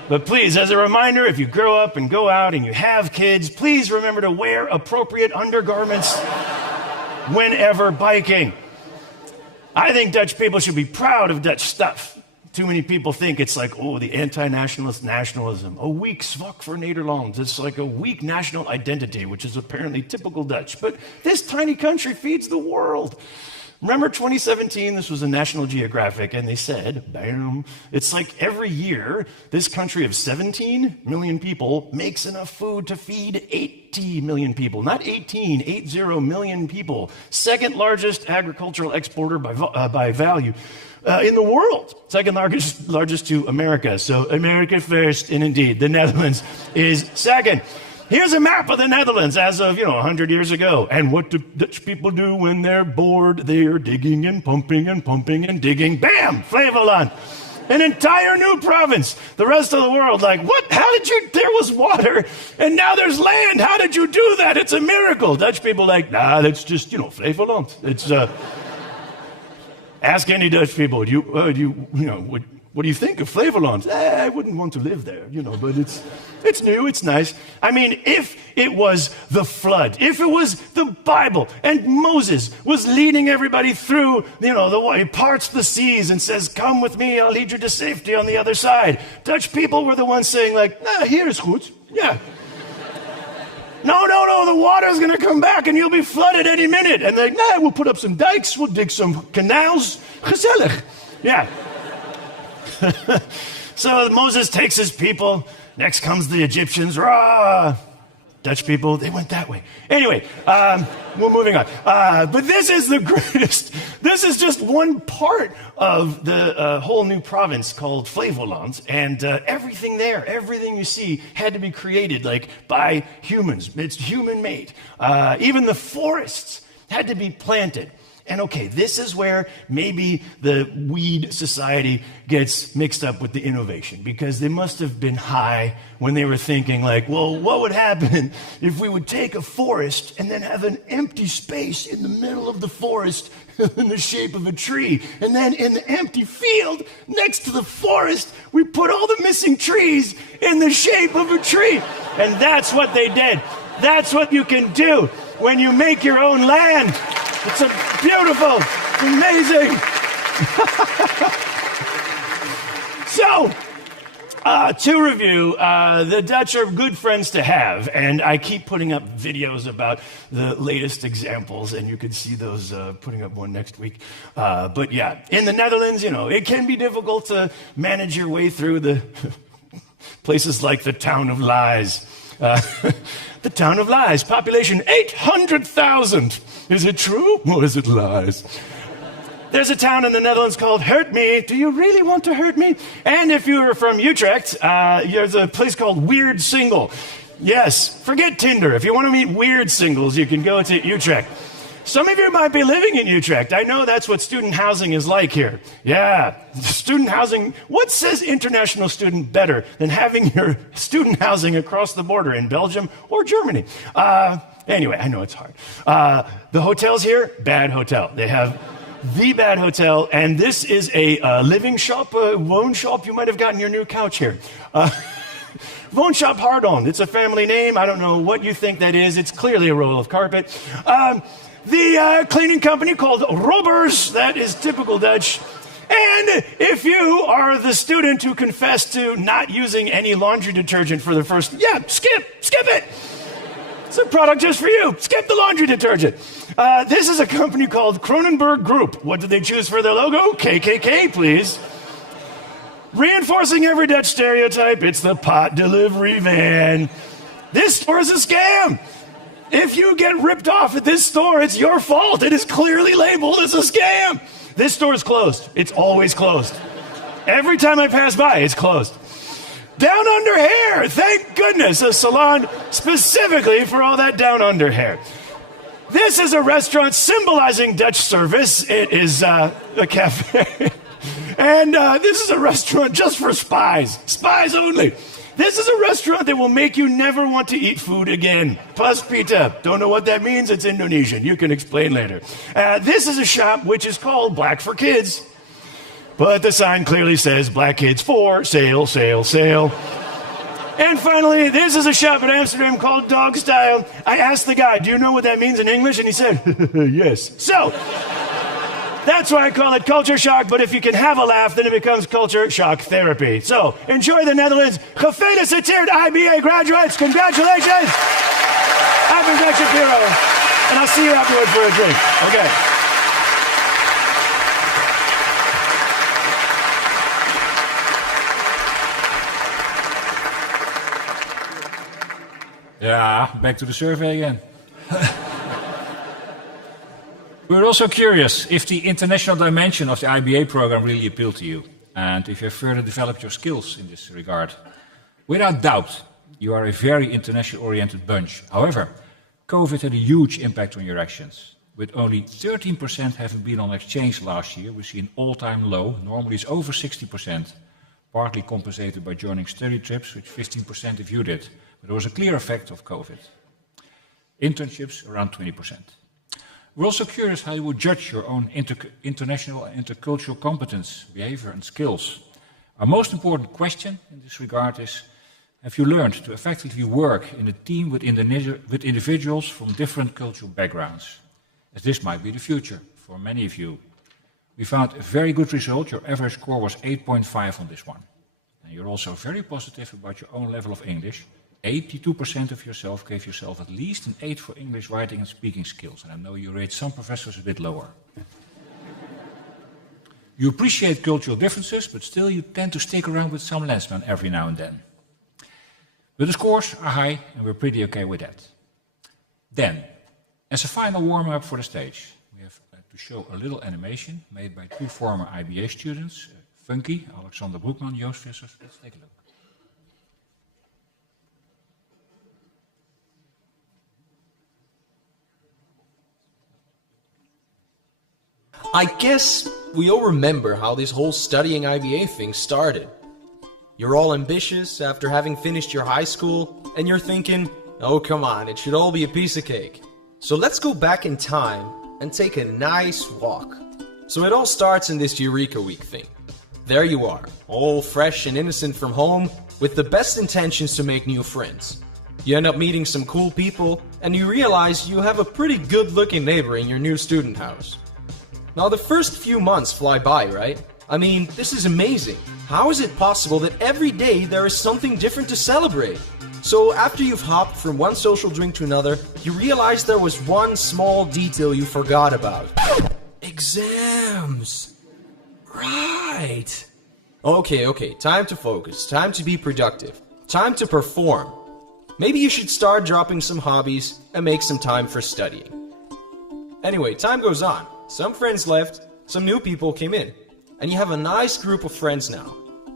But please, as a reminder, if you grow up and go out and you have kids, please remember to wear appropriate undergarments whenever biking. I think Dutch people should be proud of Dutch stuff. Too many people think it's like, oh, the anti-nationalist nationalism, a weak zwak voor Nederland. It's like a weak national identity, which is apparently typical Dutch. But this tiny country feeds the world. Remember 2017, this was a National Geographic, and they said, bam, it's like every year, this country of 17 million people makes enough food to feed 80 million people. Not 18, 80 million people. Second largest agricultural exporter by value in the world. Second largest to America. So America first, and indeed, the Netherlands is second. Here's a map of the Netherlands as of, 100 years ago. And what do Dutch people do when they're bored? They're digging and pumping and pumping and digging. Bam! Flevoland. An entire new province. The rest of the world like, what? How did you? There was water, and now there's land. How did you do that? It's a miracle. Dutch people like, nah, that's just, Flevoland. It's, ask any Dutch people, what do you think of Flevoland? I wouldn't want to live there, but it's new, it's nice. I mean, if it was the flood, if it was the Bible, and Moses was leading everybody through, the way he parts the seas and says, come with me, I'll lead you to safety on the other side. Dutch people were the ones saying like, nah, here is goed, yeah. No, the water's gonna come back and you'll be flooded any minute. And they're like, nah, we'll put up some dikes, we'll dig some canals, gezellig, yeah. So Moses takes his people. Next comes the Egyptians. Rah! Dutch people, they went that way. Anyway, we're moving on. But this is the greatest. This is just one part of the whole new province called Flevoland. And everything there, everything you see had to be created by humans. It's human-made. Even the forests had to be planted. And okay, this is where maybe the weed society gets mixed up with the innovation, because they must have been high when they were thinking well, what would happen if we would take a forest and then have an empty space in the middle of the forest in the shape of a tree, and then in the empty field next to the forest, we put all the missing trees in the shape of a tree. And that's what they did. That's what you can do when you make your own land. It's beautiful, amazing. So, to review, the Dutch are good friends to have, and I keep putting up videos about the latest examples, and you can see those putting up one next week. But yeah, in the Netherlands, it can be difficult to manage your way through the places like the town of Lies. The town of Lies, population 800,000. Is it true or is it lies? There's a town in the Netherlands called Hurt Me. Do you really want to hurt me? And if you're from Utrecht, there's a place called Weird Single. Yes, forget Tinder. If you want to meet weird singles, you can go to Utrecht. Some of you might be living in Utrecht. I know that's what student housing is like here. Yeah, student housing. What says international student better than having your student housing across the border in Belgium or Germany? Anyway, I know it's hard. The hotels here, bad hotel. They have The Bad Hotel, and this is a living shop, woon shop. You might have gotten your new couch here. Woon shop Hardon. It's a family name. I don't know what you think that is. It's clearly a roll of carpet. The cleaning company called Robbers. That is typical Dutch. And if you are the student who confessed to not using any laundry detergent for the first, skip it. It's a product just for you. Skip the laundry detergent. This is a company called Kronenberg Group. What did they choose for their logo? KKK, please. Reinforcing every Dutch stereotype, it's the pot delivery van. This store is a scam. If you get ripped off at this store, it's your fault. It is clearly labeled as a scam. This store is closed. It's always closed. Every time I pass by, it's closed. Down Under Hair, thank goodness, a salon specifically for all that down under hair. This is a restaurant symbolizing Dutch service. It is a cafe. And this is a restaurant just for spies. Spies only. This is a restaurant that will make you never want to eat food again. Plus pita. Don't know what that means. It's Indonesian. You can explain later. This is a shop which is called Black for Kids. But the sign clearly says Black Kids for sale, sale, sale. And finally, this is a shop in Amsterdam called Dog Style. I asked the guy, do you know what that means in English? And he said, yes. So, that's why I call it culture shock, but if you can have a laugh, then it becomes culture shock therapy. So, enjoy the Netherlands. Gefeliciteerd, IBA graduates. Congratulations. I've been Jack Shapiro, and I'll see you afterwards for a drink. Okay. Yeah, back to the survey again. We were also curious if the international dimension of the IBA program really appealed to you, and if you have further developed your skills in this regard. Without doubt, you are a very international-oriented bunch. However, COVID had a huge impact on your actions. With only 13% having been on exchange last year, we see an all-time low. Normally it's over 60%, partly compensated by joining study trips, which 15% if you did. But there was a clear effect of COVID. Internships, around 20%. We're also curious how you would judge your own international and intercultural competence, behavior and skills. Our most important question in this regard is, have you learned to effectively work in a team with individuals from different cultural backgrounds? As this might be the future for many of you. We found a very good result. Your average score was 8.5 on this one. And you're also very positive about your own level of English. 82% of yourself gave yourself at least an 8 for English writing and speaking skills. And I know you rate some professors a bit lower. You appreciate cultural differences, but still you tend to stick around with some Lensman every now and then. But the scores are high, and we're pretty okay with that. Then, as a final warm-up for the stage, we have to show a little animation made by 2 former IBA students, Funky, Alexander Broekman, Joost Vissers. Let's take a look. I guess we all remember how this whole studying IBA thing started. You're all ambitious after having finished your high school, and you're thinking, oh come on, it should all be a piece of cake. So let's go back in time and take a nice walk. So it all starts in this Eureka Week thing. There you are, all fresh and innocent from home, with the best intentions to make new friends. You end up meeting some cool people, and you realize you have a pretty good-looking neighbor in your new student house. Now the first few months fly by, right? I mean, this is amazing. How is it possible that every day there is something different to celebrate? So after you've hopped from one social drink to another, you realize there was one small detail you forgot about. Exams! Right! Okay, time to focus, time to be productive, time to perform. Maybe you should start dropping some hobbies and make some time for studying. Anyway, time goes on. Some friends left, some new people came in, and you have a nice group of friends now.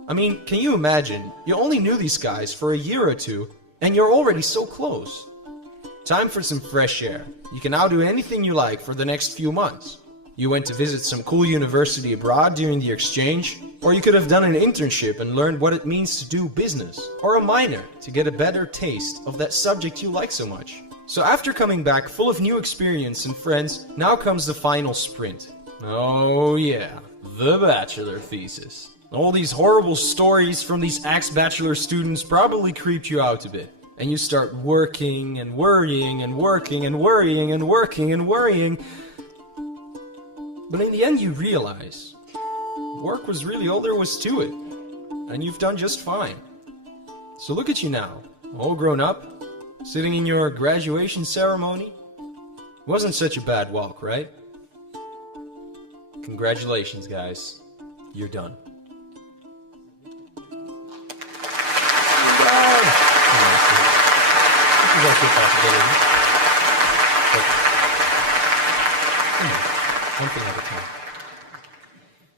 I mean, can you imagine? You only knew these guys for a year or two, and you're already so close. Time for some fresh air. You can now do anything you like for the next few months. You went to visit some cool university abroad during the exchange, or you could have done an internship and learned what it means to do business, or a minor to get a better taste of that subject you like so much. So after coming back full of new experience and friends, now comes the final sprint. Oh yeah, the bachelor thesis. All these horrible stories from these ex-bachelor students probably creeped you out a bit. And you start working and worrying and working and worrying and working and worrying. But in the end you realize, work was really all there was to it. And you've done just fine. So look at you now, all grown up, sitting in your graduation ceremony. Wasn't such a bad walk, right? Congratulations, guys. You're done. One thing at a time.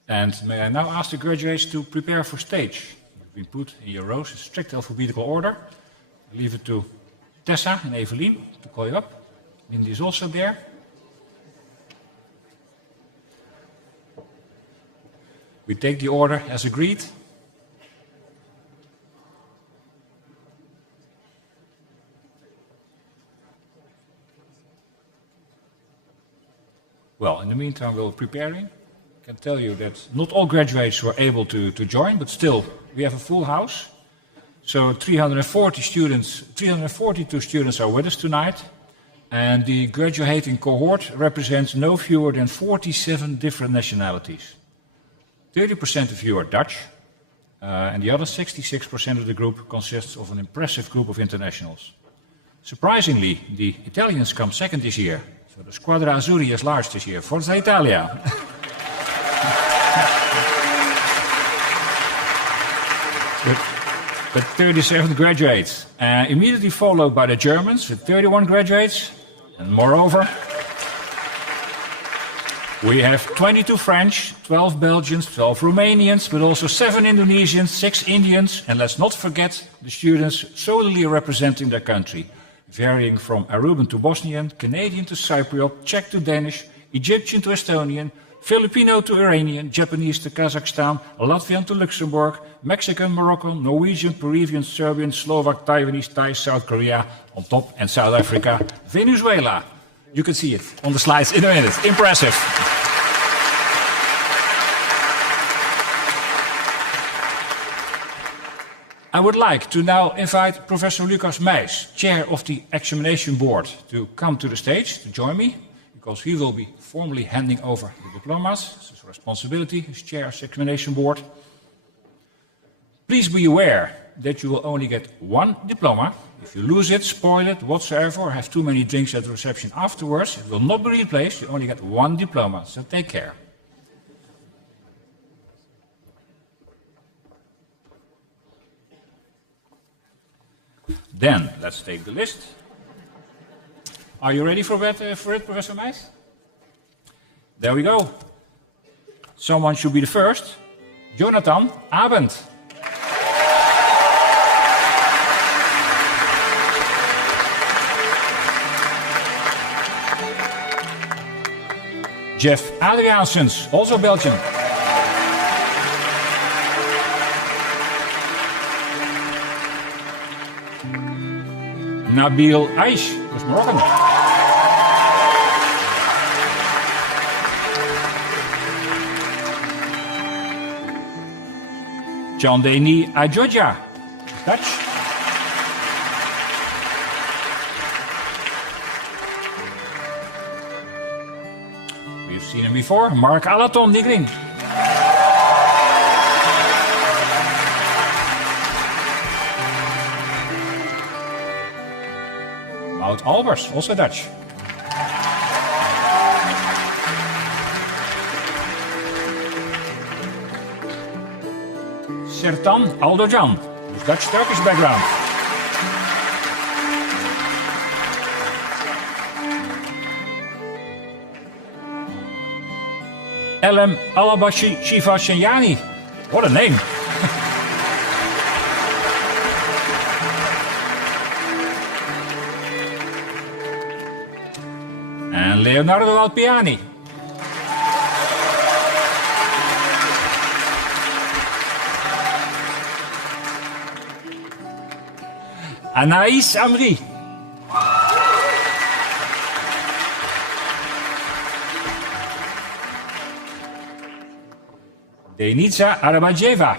And may I now ask the graduates to prepare for stage. You've been put in your rows in strict alphabetical order. I leave it to Tessa and Evelien to call you up. Mindy is also there. We take the order as agreed. Well, in the meantime, we're preparing. I can tell you that not all graduates were able to join, but still, we have a full house. So 342 students are with us tonight. And the graduating cohort represents no fewer than 47 different nationalities. 30% of you are Dutch, and the other 66% of the group consists of an impressive group of internationals. Surprisingly, the Italians come second this year. So the Squadra Azzurri is large this year. Forza Italia! But 37 graduates, immediately followed by the Germans with 31 graduates, and moreover, we have 22 French, 12 Belgians, 12 Romanians, but also 7 Indonesians, 6 Indians, and let's not forget the students solely representing their country, varying from Aruban to Bosnian, Canadian to Cypriot, Czech to Danish, Egyptian to Estonian, Filipino to Iranian, Japanese to Kazakhstan, Latvian to Luxembourg, Mexican, Moroccan, Norwegian, Peruvian, Serbian, Slovak, Taiwanese, Thai, South Korea, on top, and South Africa, Venezuela. You can see it on the slides in a minute. Impressive. I would like to now invite Professor Lucas Meijs, Chair of the Examination Board, to come to the stage to join me, because he will be formally handing over the diplomas. It's his responsibility as Chair of the Examination Board. Please be aware that you will only get one diploma. If you lose it, spoil it, whatsoever, or have too many drinks at the reception afterwards, it will not be replaced. You only get one diploma, so take care. Then, let's take the list. Are you ready for it, Professor Meijs? There we go. Someone should be the first. Jonathan Abend. Jeff Adriaansens, also Belgian. Nabil Aish, was Moroccan. John Deni Ajoja, Dutch. We've seen him before, Mark Alaton, Nigring. Wout Albers, also Dutch. Sertan Aldojan, with Dutch-Turkish background. Elem Alabashi Shiva Shenyani, what a name. And Leonardo Alpiani. Anaïs Amri. Denica Arabajeva.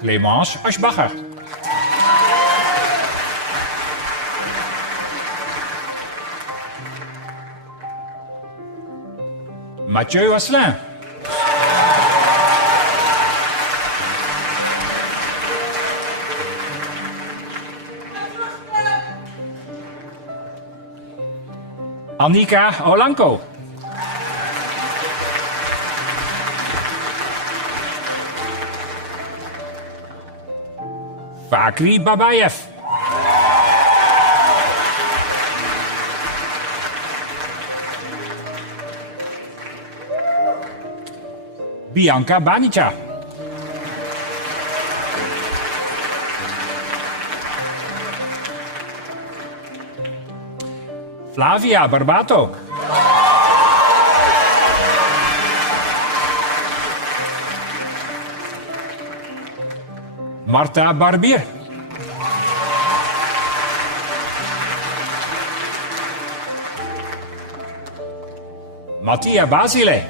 Clémence Aschbacher. Mathieu Asselin. Annika Olanko. Fakri Babayev. Bianca Banica. Flavia Barbato. Marta Barbier. Mattia Basile.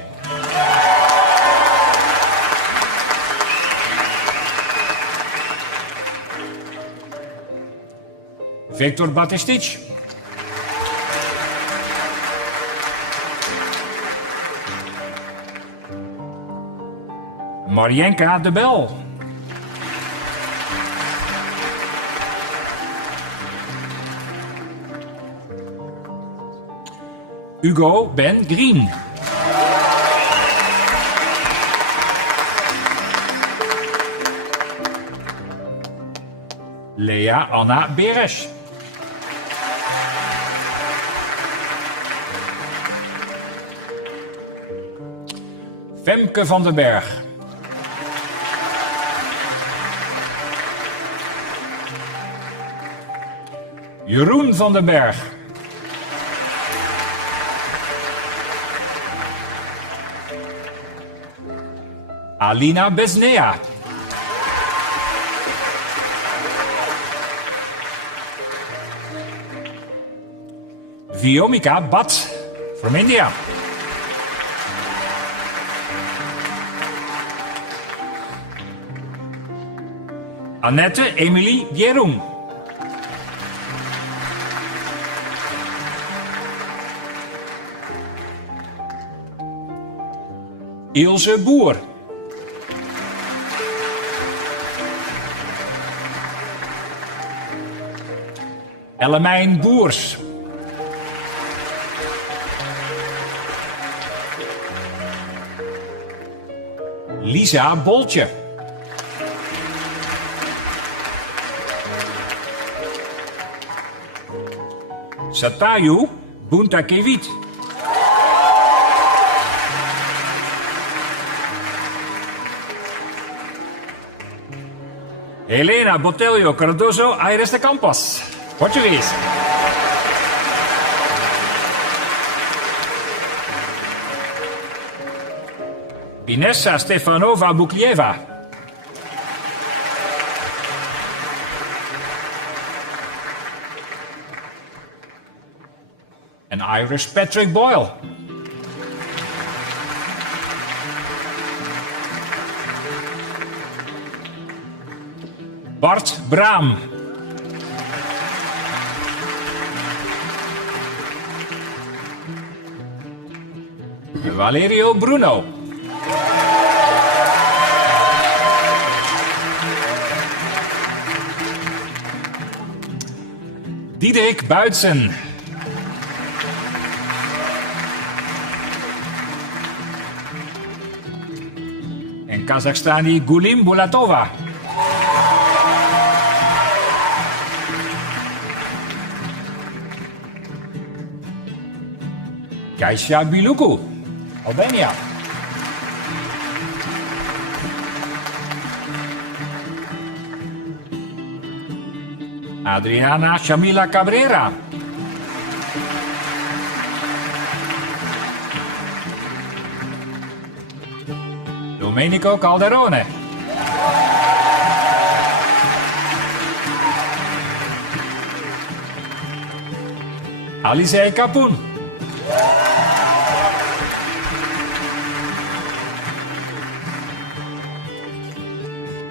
Victor Batistic. Marienka de Bel. Hugo Ben Green. Lea Anna Beres. Femke van den Berg. Jeroen van den Berg. Alina Besnea. Viomika Bhatt from India. Annette Emilie Bjerung. Ilse Boer. Ellemijn Boers. Lisa Boltje. Satayu Buntakewit. Helena Botelho Cardoso Aires de Campos, Portuguese. Inessa Stefanova Buklieva. En Irish Patrick Boyle. Bart Braam. Valerio Bruno. Diederik Buitsen. En Kazachstani Gulim Bulatova. Kaisha Biluku, Albania. Adriana Shamila Cabrera. Domenico Calderone. Alice Kapoen.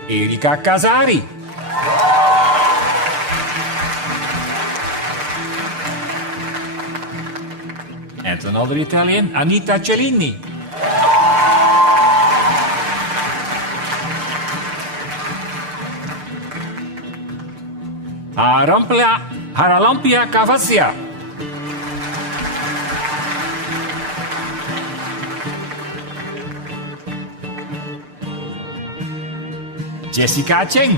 Erika Casari. And another Italian, Anita Cellini. Haralampia Cavazia. Jessica Cheng.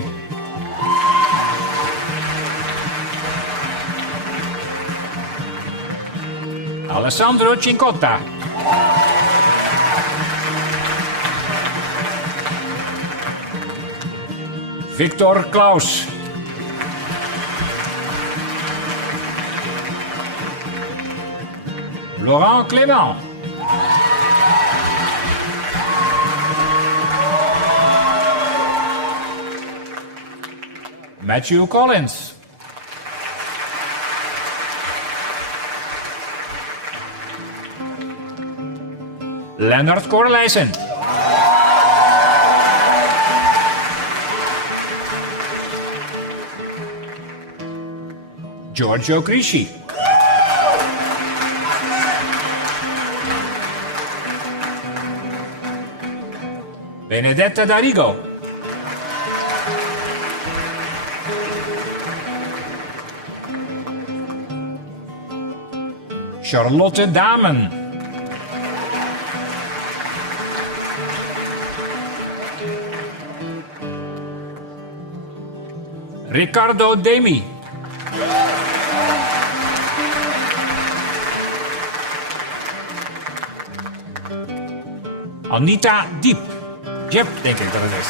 Alessandro Cincotta. Victor Klaus. Laurent Clément. Matthew Collins. Leonard Cornelissen. Giorgio Crisci. Benedetta D'Arigo. Charlotte Damen. Riccardo Demi. Anita Diep. Jep, denk ik dat het is.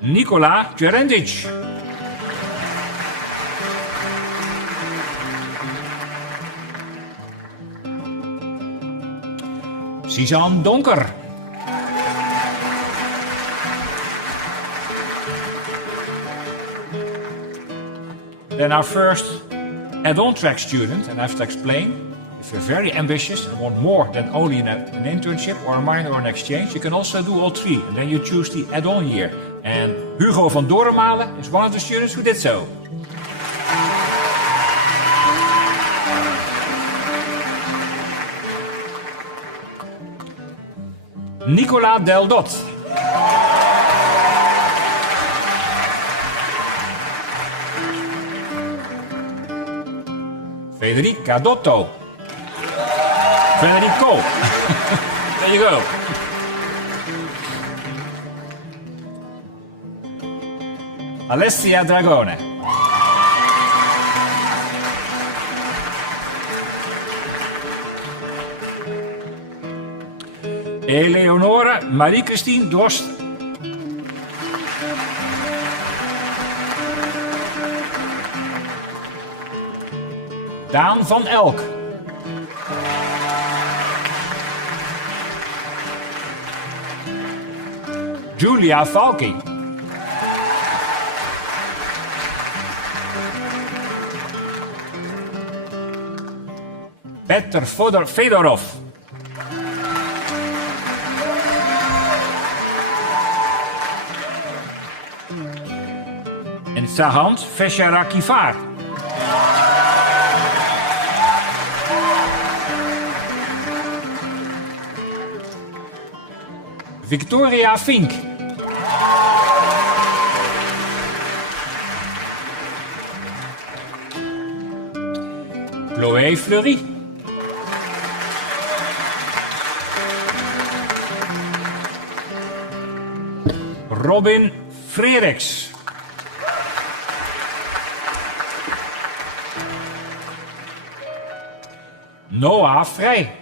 Nicola Djerendic. Suzanne Donker. Then our first add-on track student, and I have to explain, if you're very ambitious and want more than only an internship or a minor or an exchange, you can also do all three, and then you choose the add-on year. And Hugo van Dorenmalen is one of the students who did so. Nicola Del Dot. Federica Dotto. Federico. There you go. Alessia Dragone. Eleonora Marie-Christine Dorst. Daan van Elk. Julia Falki. Petr Fedorov. En Sahand Fesharakifar. Victoria Fink. Chloé Fleury. Robin Freriks. Noah Vrij.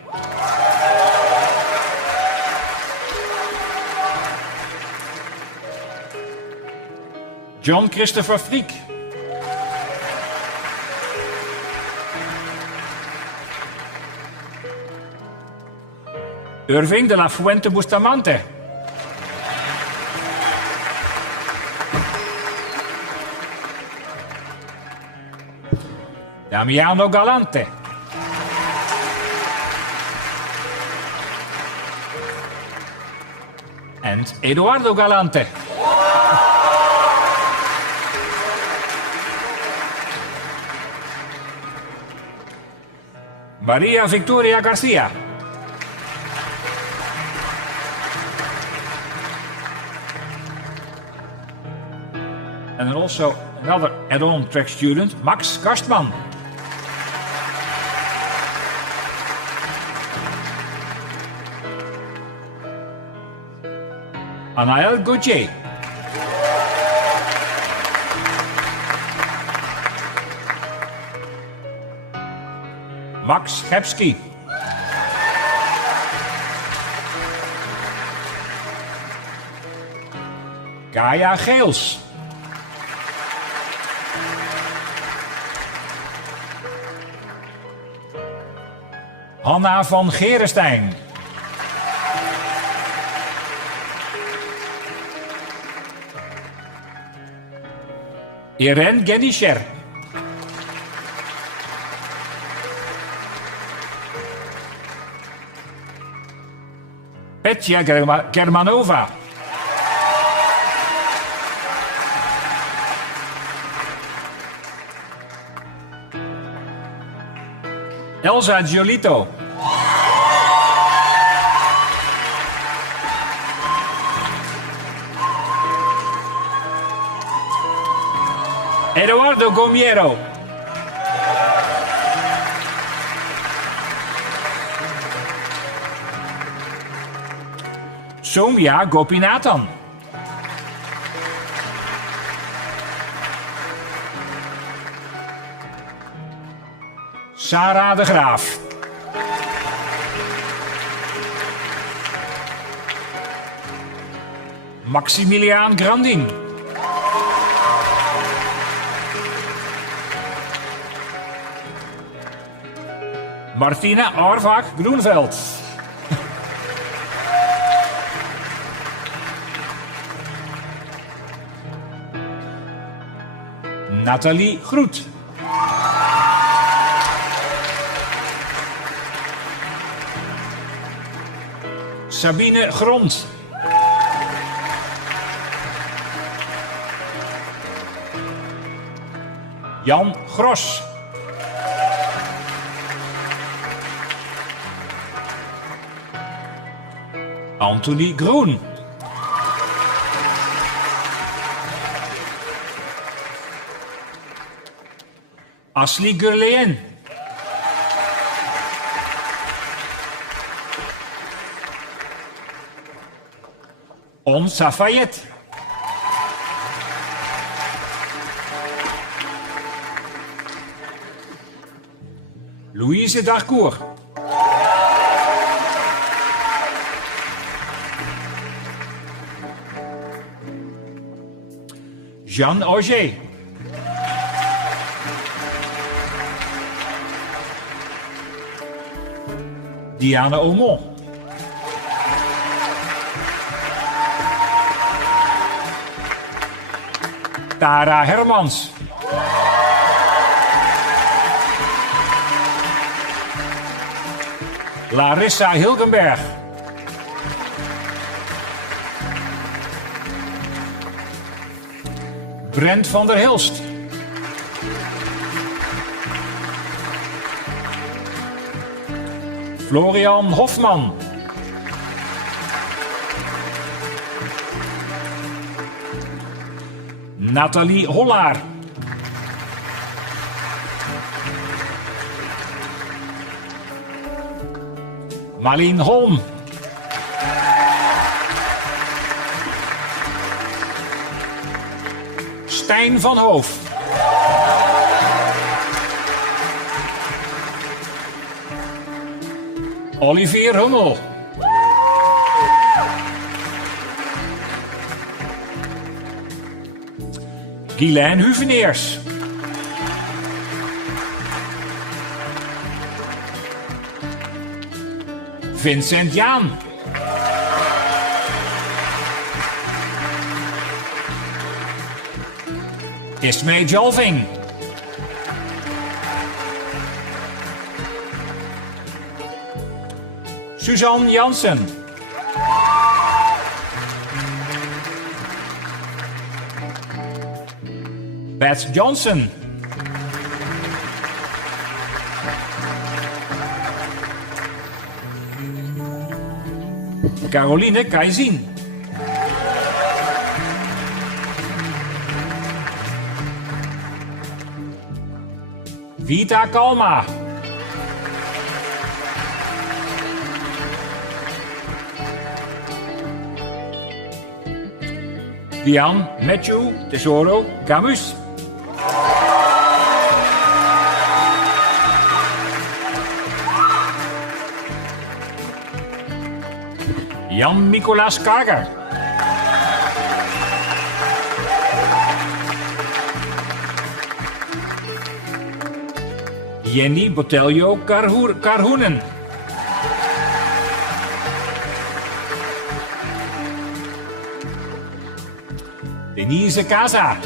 John Christopher Friek. Irving de la Fuente Bustamante. Damiano Galante. And Eduardo Galante. Maria Victoria Garcia. And then also another add-on track student, Max Karstman. Anaël Gauthier. Max Schepski. Kaya Geels. Hanna van Gerenstein. Irene Genischer. Petja Germanova. Elsa Giolito. Eduardo Gomiero. Soumya Gopinathan. Sarah de Graaf. Maximiliaan Grandin. Martina Arvak Groenveld. Nathalie Groet. Sabine Grond. Jan Gros. Anthony Groen. Asli Gurleyen. On Safayette. Louise Darcourt. Jean Auger. Diana Aumont. Tara Hermans. Larissa Hilgenberg. Brent van der Hilst. Florian Hofman. Nathalie Hollaar. Marleen Holm. Stijn van Hoof. Olivier Hummel. Guylaine Huveneers. Vincent Jaan. Ismee Jalving. Suzanne Jansen. Beth Johnson. Caroline Kajzien. Vita Kalma. Diane Matthew Tesoro Camus. Jan Nicolaas Kager. Jenny Botelho Karhoenen. Denise Casa.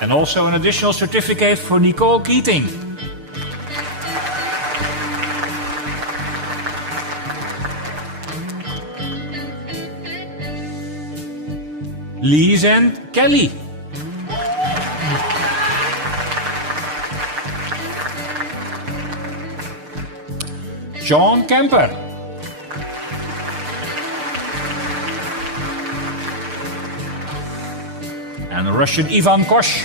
And also an additional certificate for Nicole Keating. Lise and Kelly. Sean Kemper. And the Russian Ivan Kosh.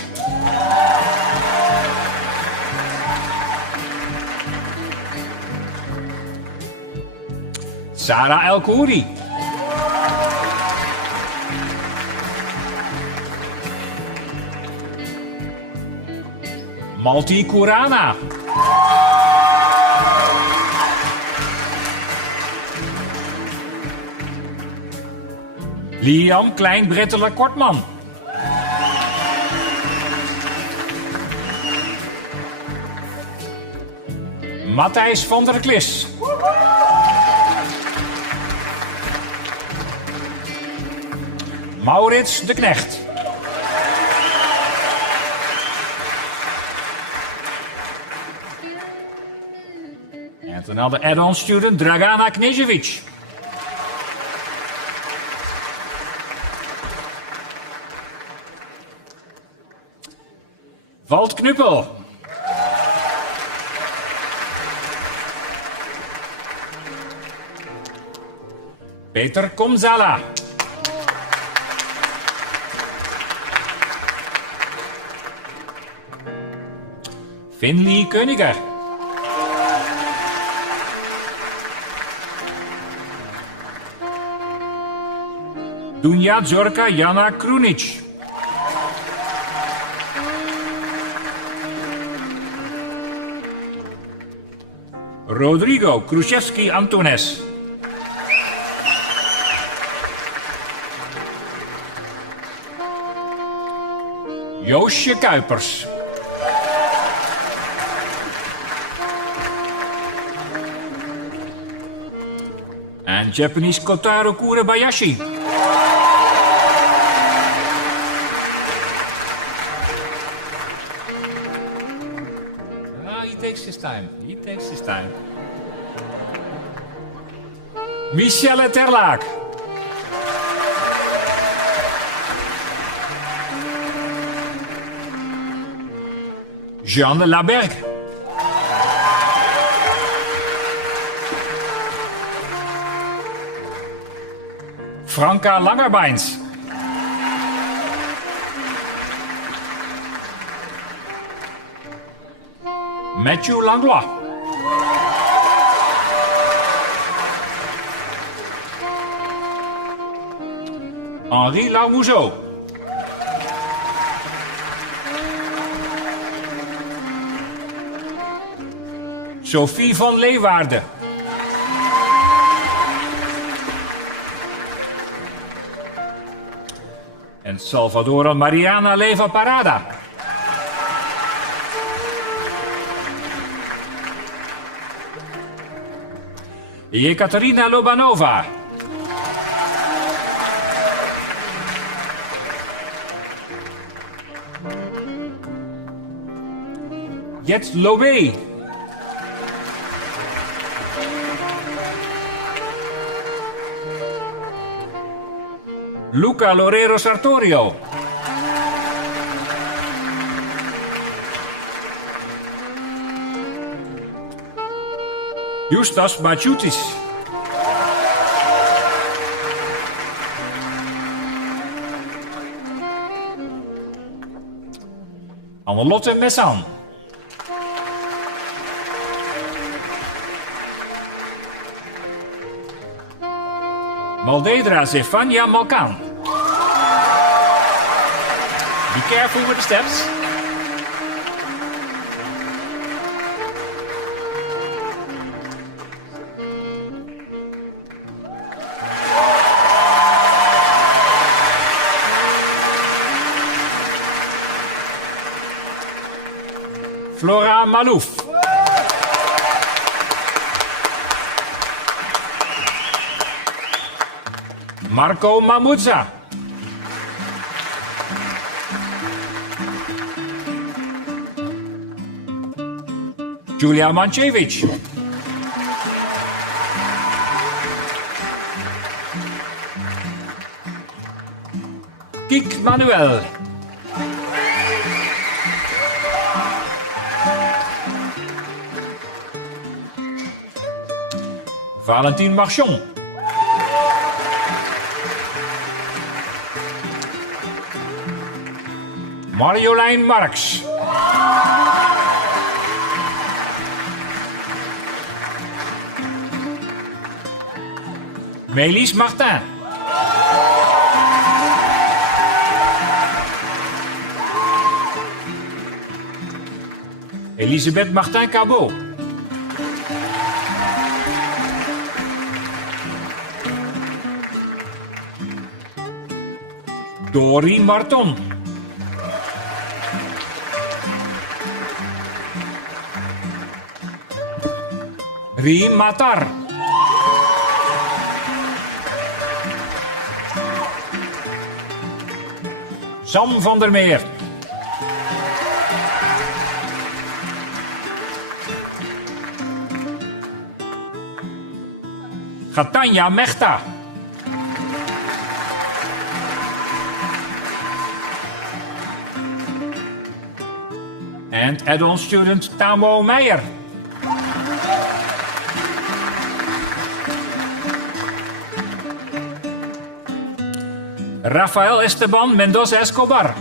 Sarah El Khoury. Malti Kurana. Liam Klein-Brettelen Kortman. Matthijs van der Klis. Maurits de Knecht. And another add-on student, Dragana Knežević. Walt Knuppel. Peter Komzala. Finley Koeniger. Dunja Zorka Jana Krunic. Rodrigo Kruszewski Antunes. Joosje Kuipers. En Japanese Kotaro Kurebayashi. He takes his time. He takes his time. Michelle Terlaak. Jeanne Laberg. Franka Langerbeins. Matthew Langlois. Henri Laumouzeau. Sophie van Leeuwarden. En Salvador Mariana Leva Parada. Jekaterina Lobanova. Jet Lobé. Luca Lorero Sartorio. Justas Baciutis. Annelotte Messan. Maldedra Zefania Malkan. Be careful with the steps. Flora Malouf. Marco Mamuzza. Julia Mancevic. Kik Manuel. Valentin Marchon. Marjolein Marx. Melis Martin. Elisabeth Martin Cabot. Dori Marton. Riem Matar. Sam van der Meer. Gatanja Mechta. And add-on student Tamo Meijer. Rafael Esteban Mendoza Escobar.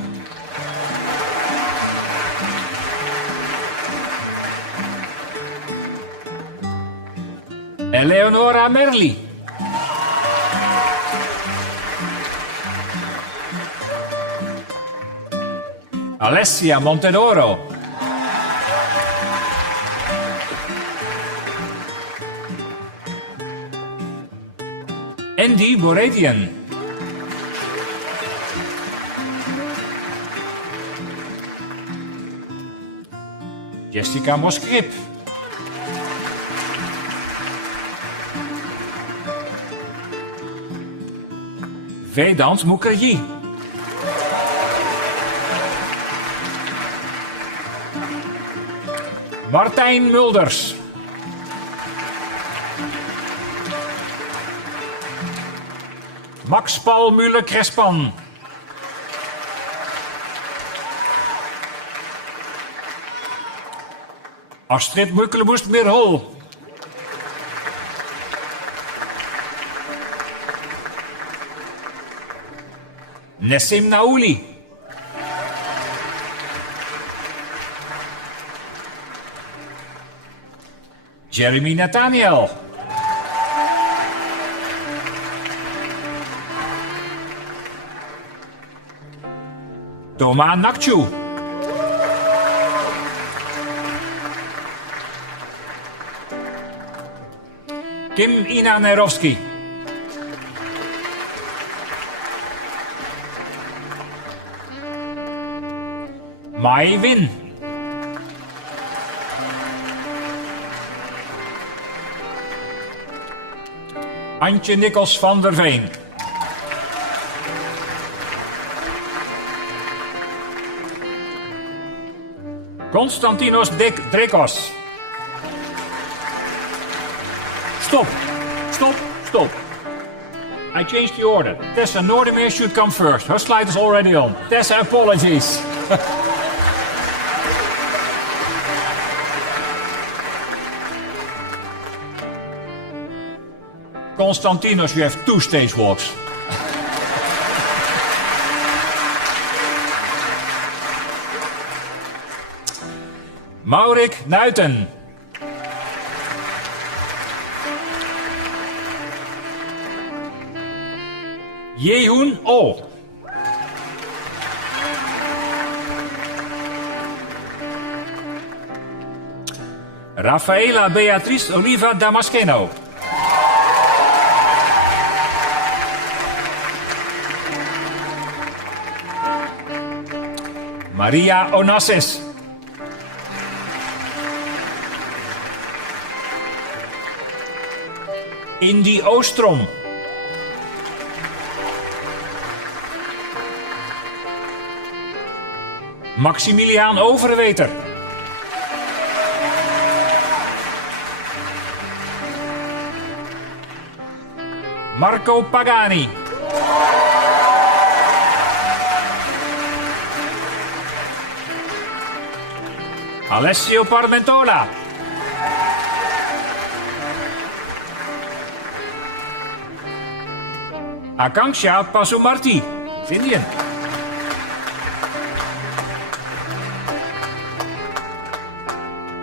Eleonora Merli. Alessia Montenoro. Andy Boretian. Jessica Moskrip. Vedant Mukherjee. Martijn Mulders. Max Paul Müller-Crespan. Astrid Mukkeleboest-Mirhol. Nessim Naouli. Jeremy Nathaniel. Toma Nakchu. Kim Ina Nerovski. Mai Win. Antje Nikkels van der Veen. Konstantinos Drekos. Stop. I changed the order. Tessa Noordermeer should come first. Her slide is already on. Tessa, apologies. Konstantinos, you have 2 stage walks. Maurik Nuiten. Jehoen Ol. Rafaela Beatriz Oliva Damasceno. Maria Onassis. Indy Oostrom. Maximiliaan Overweter. Marco Pagani. Alessio Parmentola. Akanksha Pasumarti, Indian.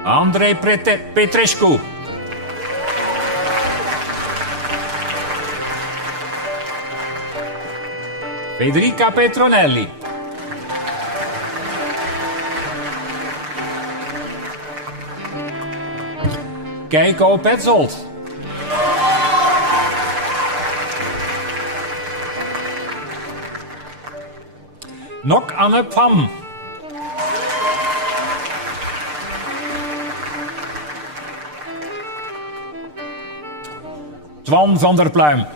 Andrei Petrescu. Federica Petronelli. Keiko Petzold. Nok Anne Pam. Twan van der Pluim.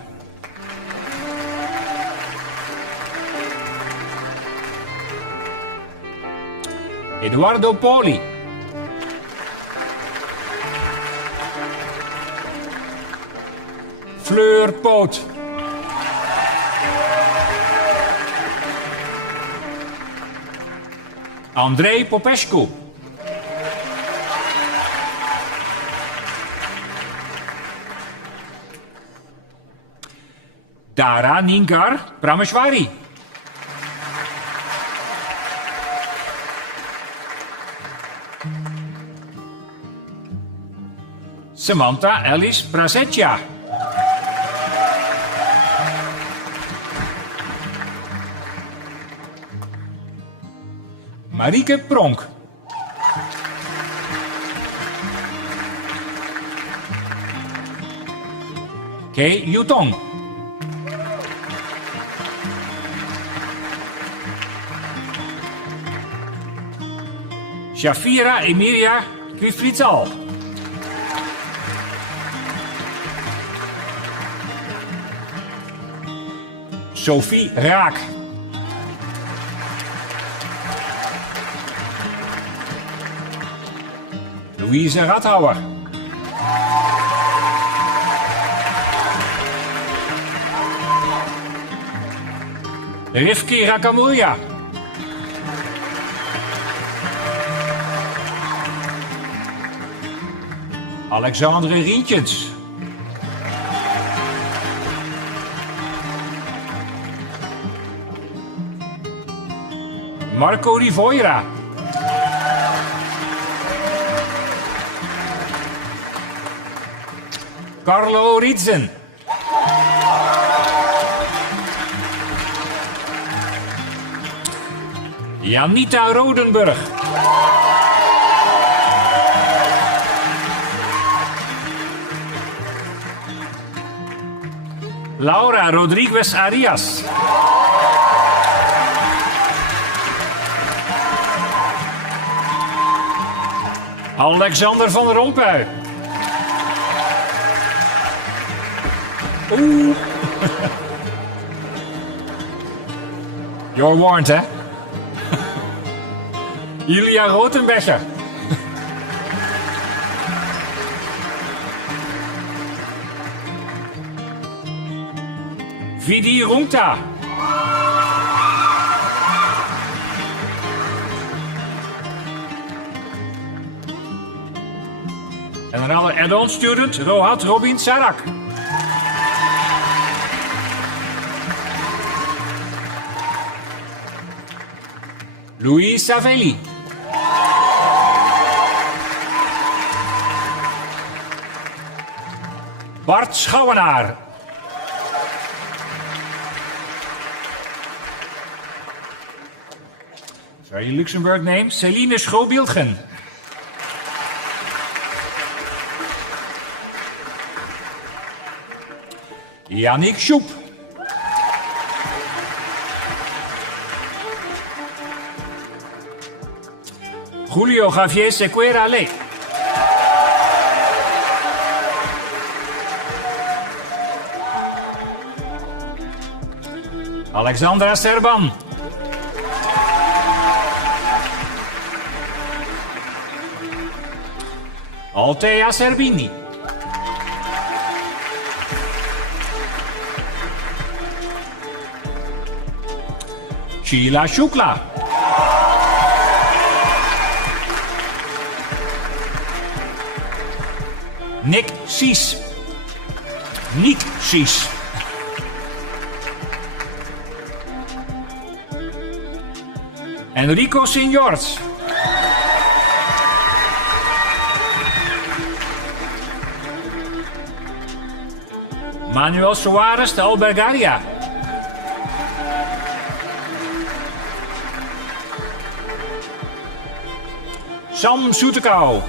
Eduardo Poli. Fleur Poot. Andrei Popescu. Dara Ningar Prameshwari. Samantha Alice Prasetja. Marieke Pronk. Kei Yutong. Shafira Emilia Kvifritzal. Sophie Raak. Louise Radhauer. Rivki Rakamulja. Alexandre Rientjens. Marco Rivoira. Carlo Ritzen. Janita Rodenburg. Laura Rodriguez Arias. Alexander van Rompuy. Oeh. You're warned, hè? Julia Rotenbecher. Vidi Rungta. And another add-on student, Rohat Robin Sarak. Louis Savelli. Bart Schouwenaar. Sorry, Luxemburg name. Celine Schrobilgen. Yannick Schoep. Julio Javier Sequeira Le. Alexandra Serban. Altea Serbini. Sheila Shukla. Nick Sies. Nick Sies. Enrico Signors. Manuel Soares de Albergaria. Sam Soetekau.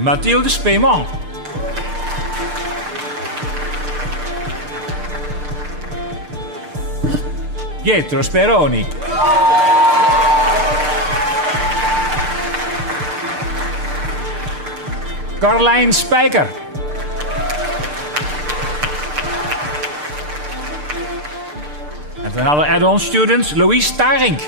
Mathilde Speeman. Pietro Speroni. Carlijn Spijker. And another add-on student, Louise Starink.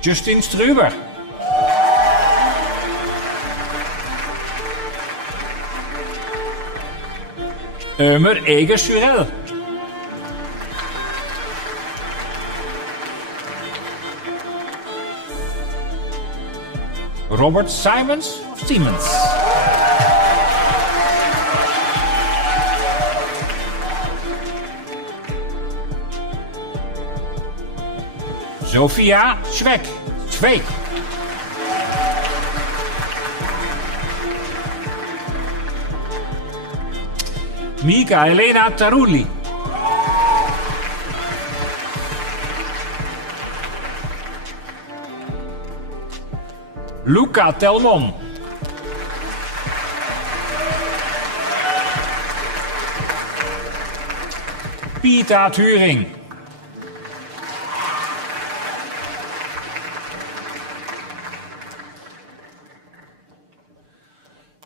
Justin Struber. Ömer Eger Surel. Robert Simons of Siemens. Sofia Schweck. Zweek. Mika Elena Tarulli. Luca Telmon. Pita Thuring.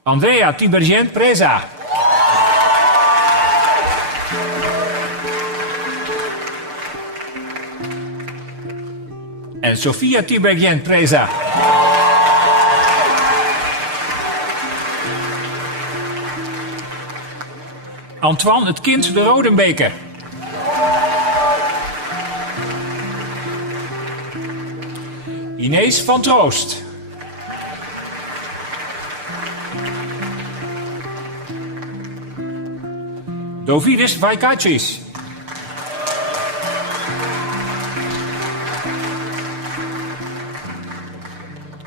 Andrea Tibergien Preza. En Sofia Tibergien Preza. Antoine het kind de Rodenbeker. Inees van Troost. Dovidis Vaikachis.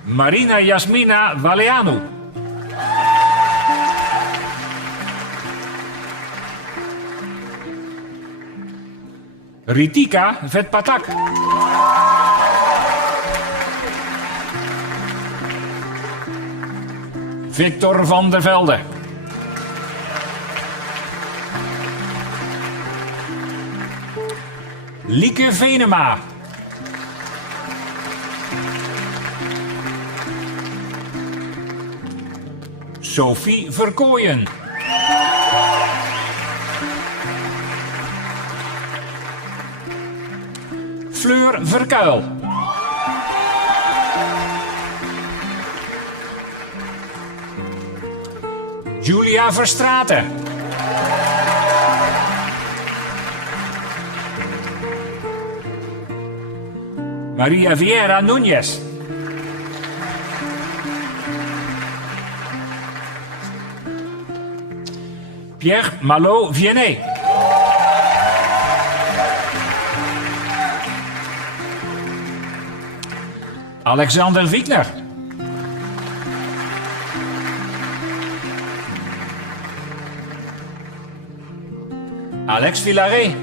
Marina Jasmina Valeanu. Ritika Vetpatak. Victor van der Velde. Lieke Venema. Sophie Verkooyen. Fleur Verkuil. Julia Verstraeten. Maria Vieira Núñez. Pierre Malo Viennet. Alexander Wiekner. Alex Villaret.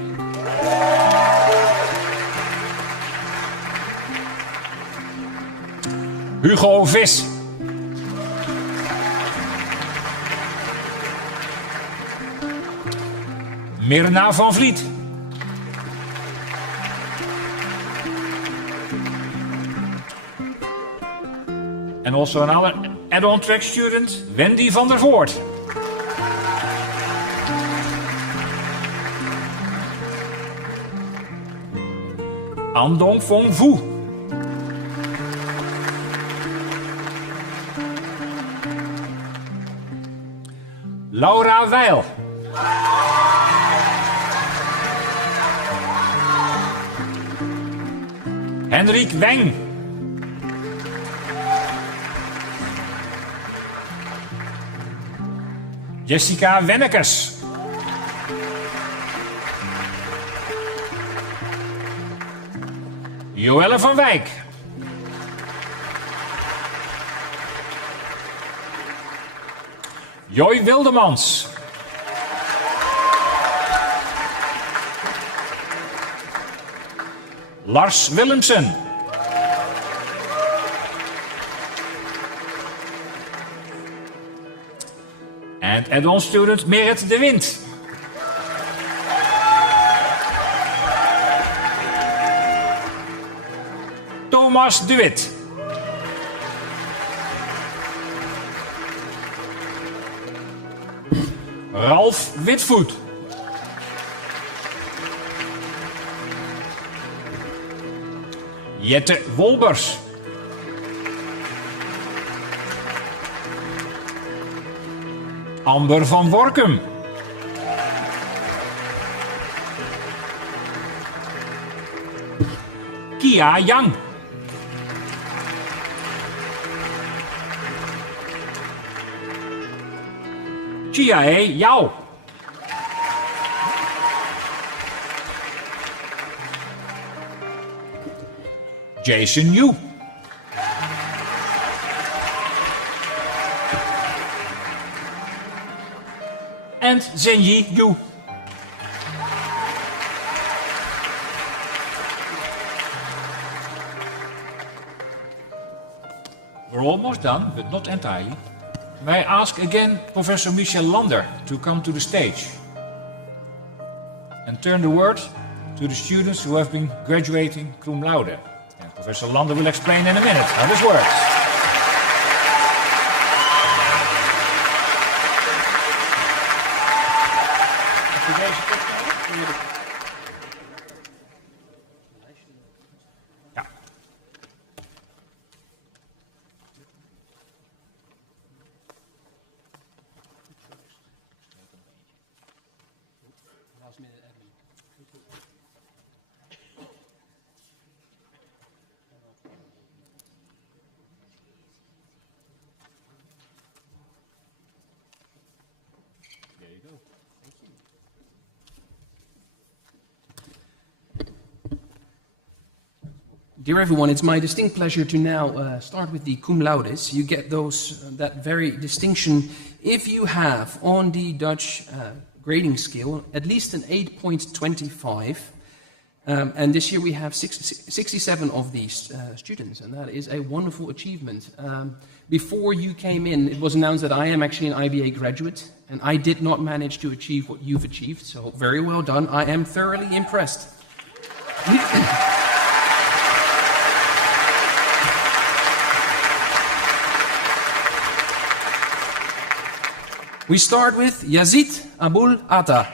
Hugo Vis. Mirna van Vliet. And also another add-on track student, Wendy van der Voort. Andong Fong Fu. Laura Weil. Henrik Weng. Jessica Wennekes. Joelle van Wijk. Joy Wildemans. Lars Willemsen. And add-on student Merit de Wind. Thomas de Wit. Ralf Witvoet. Jette Wolbers. Amber van Workum. Kia Yang. Chiae Yao. Jason Yu. And Zenyi Yu. We're almost done, but not entirely. May I ask again Professor Michel Lander to come to the stage and turn the word to the students who have been graduating cum laude. And Professor Lander will explain in a minute how this works. Ja. Dear everyone, it's my distinct pleasure to now start with the cum laudes. You get that very distinction if you have on the Dutch grading scale at least an 8.25. And this year we have 67 of these students, and that is a wonderful achievement. Before you came in, it was announced that I am actually an IBA graduate, and I did not manage to achieve what you've achieved, so very well done. I am thoroughly impressed. We start with Yazid Abul Atta.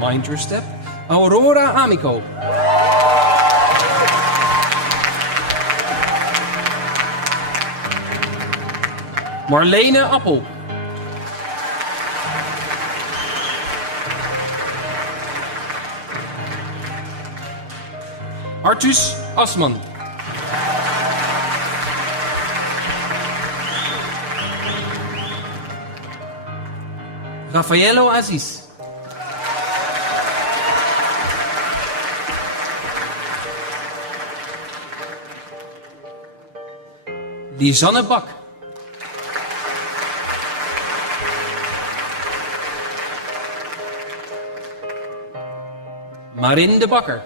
Mind your step. Aurora Amico. Marlene Appel. Artus Asman. Raffaello Aziz. Lisanne Bak. Marin de Bakker.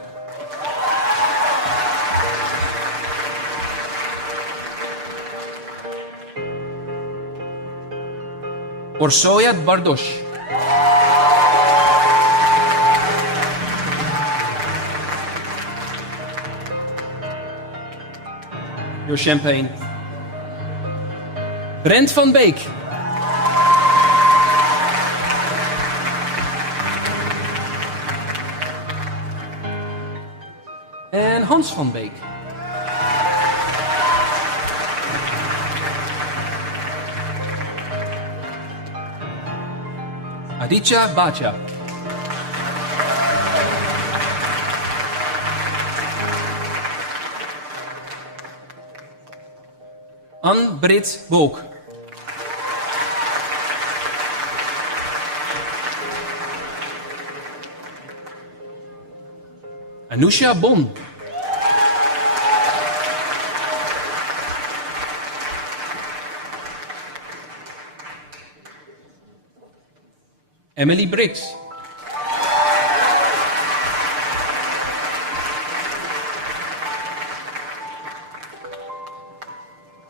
Orsoyat Bardosh. Your champagne. Brent van Beek. En Hans van Beek. Aditya Bacha. Ann-Brit Book. Anusha Bon. Emily Briggs.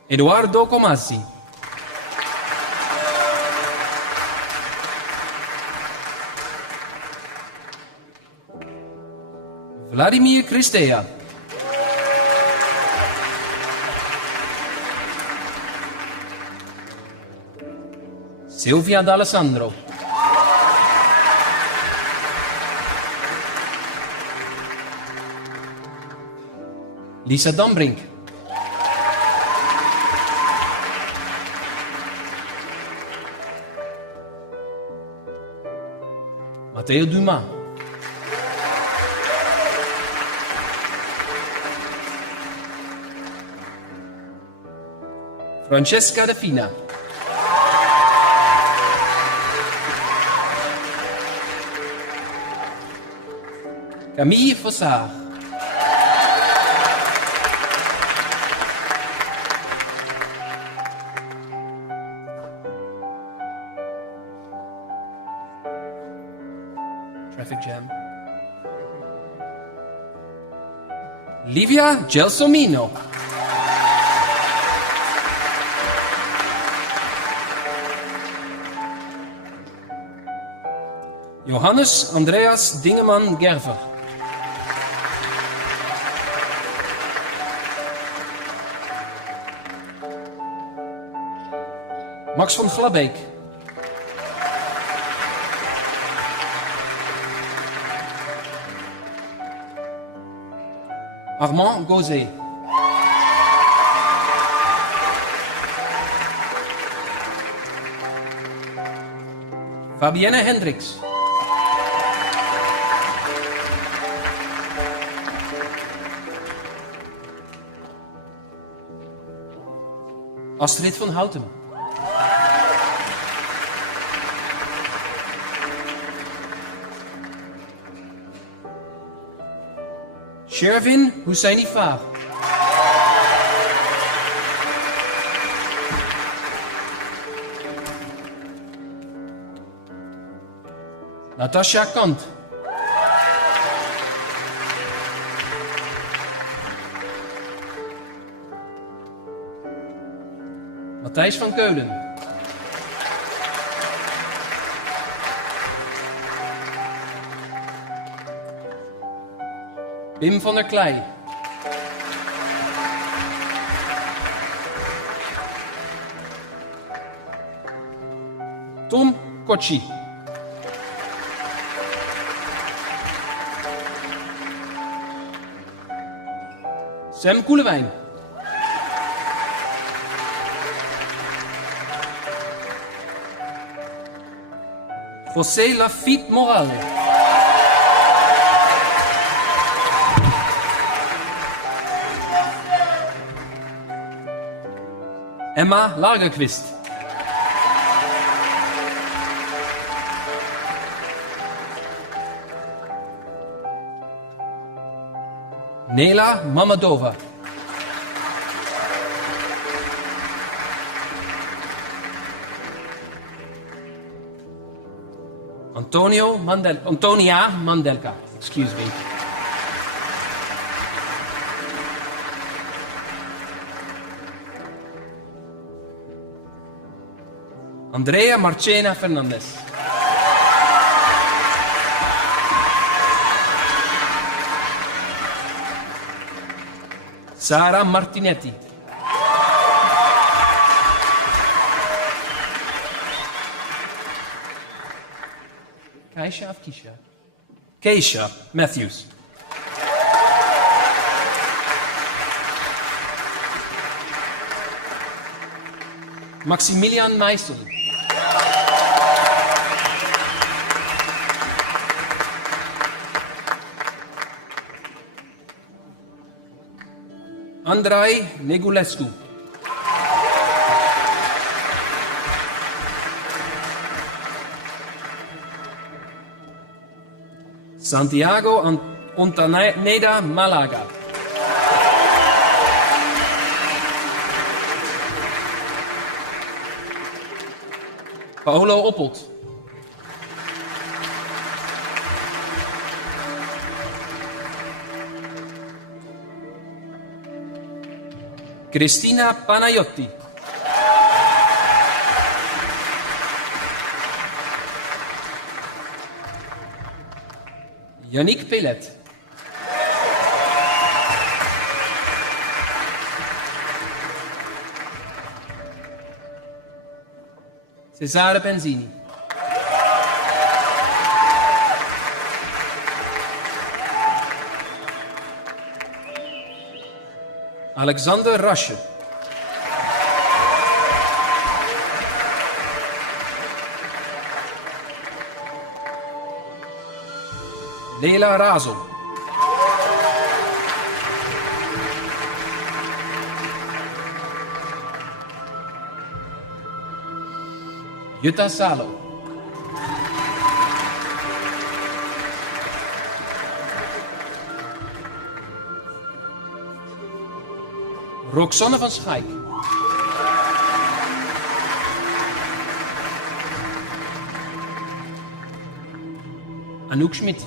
Eduardo Comasi. Vladimir Cristea. Silvia D'Alessandro. Lisa Dambrink. Matteo Dumas. Francesca De Fina. Camille Fossard. Traffic jam. Livia Gelsomino. Johannes Andreas Dingeman Gerver. Max van Glabeek. Armand Gauzet. Fabienne Hendricks. Astrid van Houten. Shervin Husseini Faar. Natasha Kant. Matthijs van Keulen. Wim van der Klei. Tom Kochi. Sam Koelewijn. José Lafitte Morale. Emma Lagerqvist. Nela Mamadova. Antonia Mandelka. Excuse me. Andrea Marcena Fernandez. Sara Martinetti. Keisha of Keisha? Keisha Matthews. Maximilian Meisel. Andrei Negulescu. Santiago Ontaneda Malaga. Paolo Oppelt. Cristina Panayotti. Yannick Pellet. Cesare Benzini. Alexander Rasche. Leila Razel. Jutta Salo. Roxanne van Schaik. Anouk Schmid.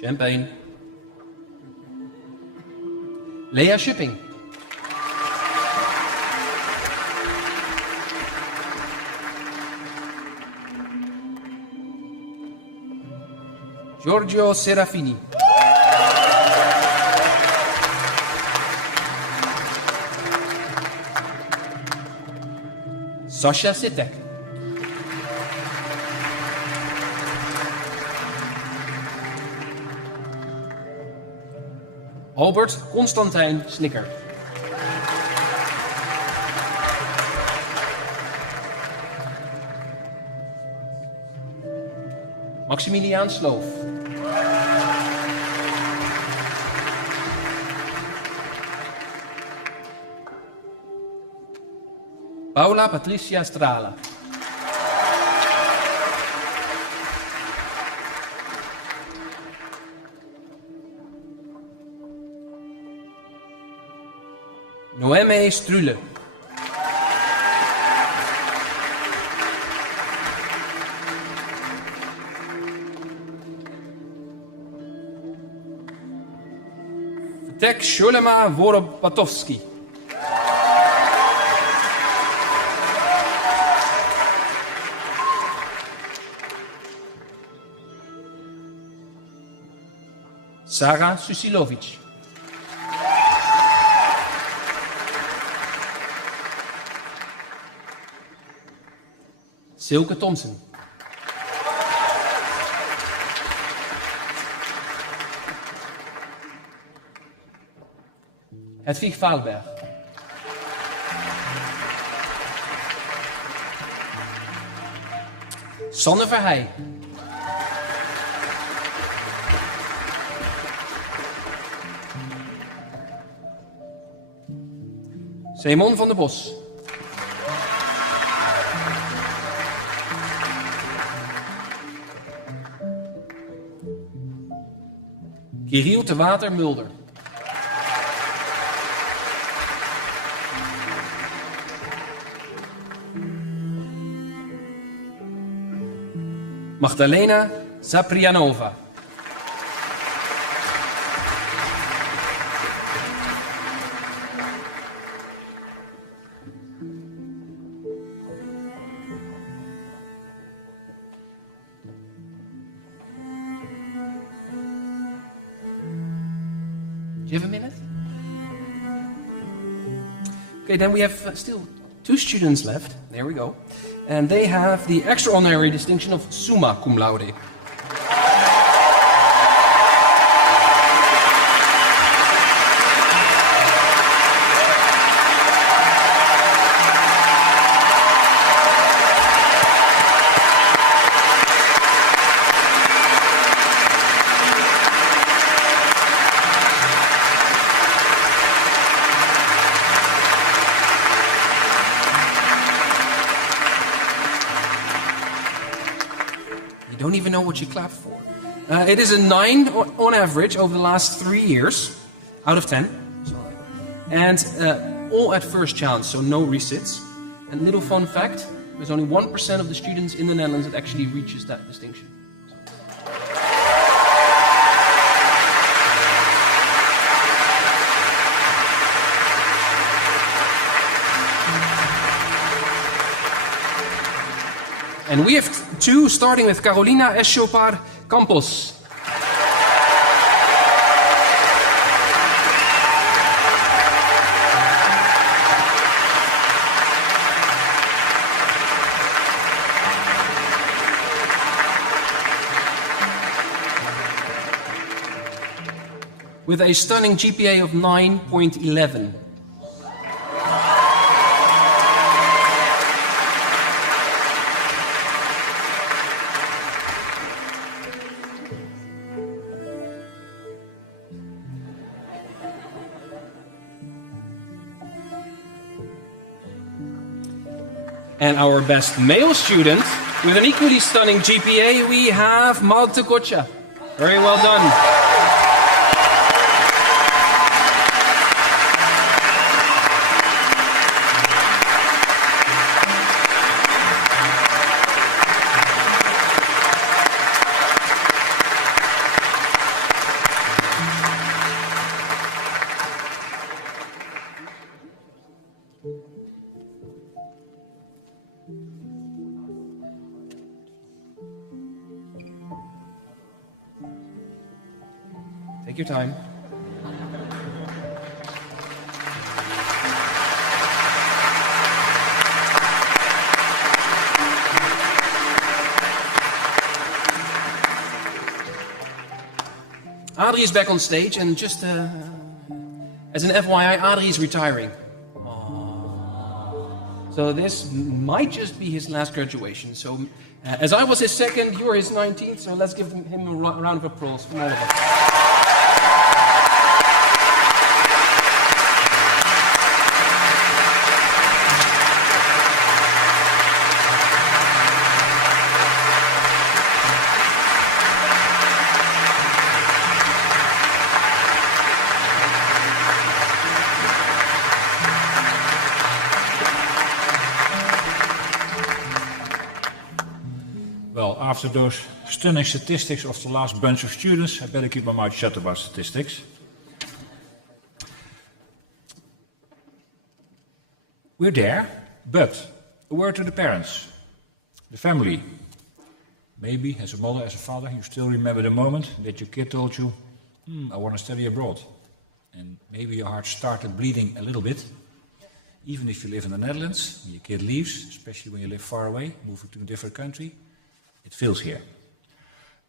Champagne. Lea Shipping. Giorgio Serafini. Sasha Sitek. Albert Constantijn Snikker. Maximiliaan Sloof. Paula Patricia Strala. Noeme Strule. Tek Sholema Woropatowski. Sarah Susilovic. Silke Thompson. Hedwig Vaalberg. Sanne Verheij. Simon van der Bos. Kiriel te Water Mulder. Magdalena Zaprianova. Do you have a minute? Okay, then we have still 2 students left. There we go. And they have the extraordinary distinction of summa cum laude. Don't even know what you clap for. It is a 9 on average over the last 3 years, out of 10. Sorry. And all at first chance, so no resits. And little fun fact, there's only 1% of the students in the Netherlands that actually reaches that distinction. And we have 2, starting with Carolina Eschopar Campos. With a stunning GPA of 9.11. And our best male student, with an equally stunning GPA, we have Malte Gotcha. Very well done. Take your time. Adrie is back on stage, and just as an FYI, Adrie is retiring. So this might just be his last graduation. So as I was his second, you're his 19th, so let's give him a round of applause from all of us. Well, after those stunning statistics of the last bunch of students, I better keep my mouth shut about statistics. We're there, but a word to the parents, the family. Maybe as a mother, as a father, you still remember the moment that your kid told you, I want to study abroad. And maybe your heart started bleeding a little bit. Even if you live in the Netherlands, when your kid leaves, especially when you live far away, moving to a different country, it feels here.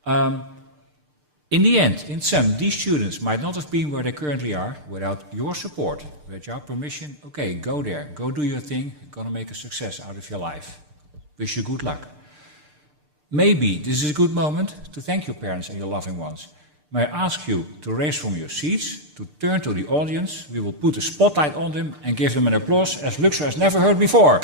In the end, in sum, these students might not have been where they currently are without your support, without your permission. Okay, go there, go do your thing, you're gonna make a success out of your life. Wish you good luck. Maybe this is a good moment to thank your parents and your loving ones. May I ask you to raise from your seats, to turn to the audience. We will put a spotlight on them and give them an applause as Luxor has never heard before.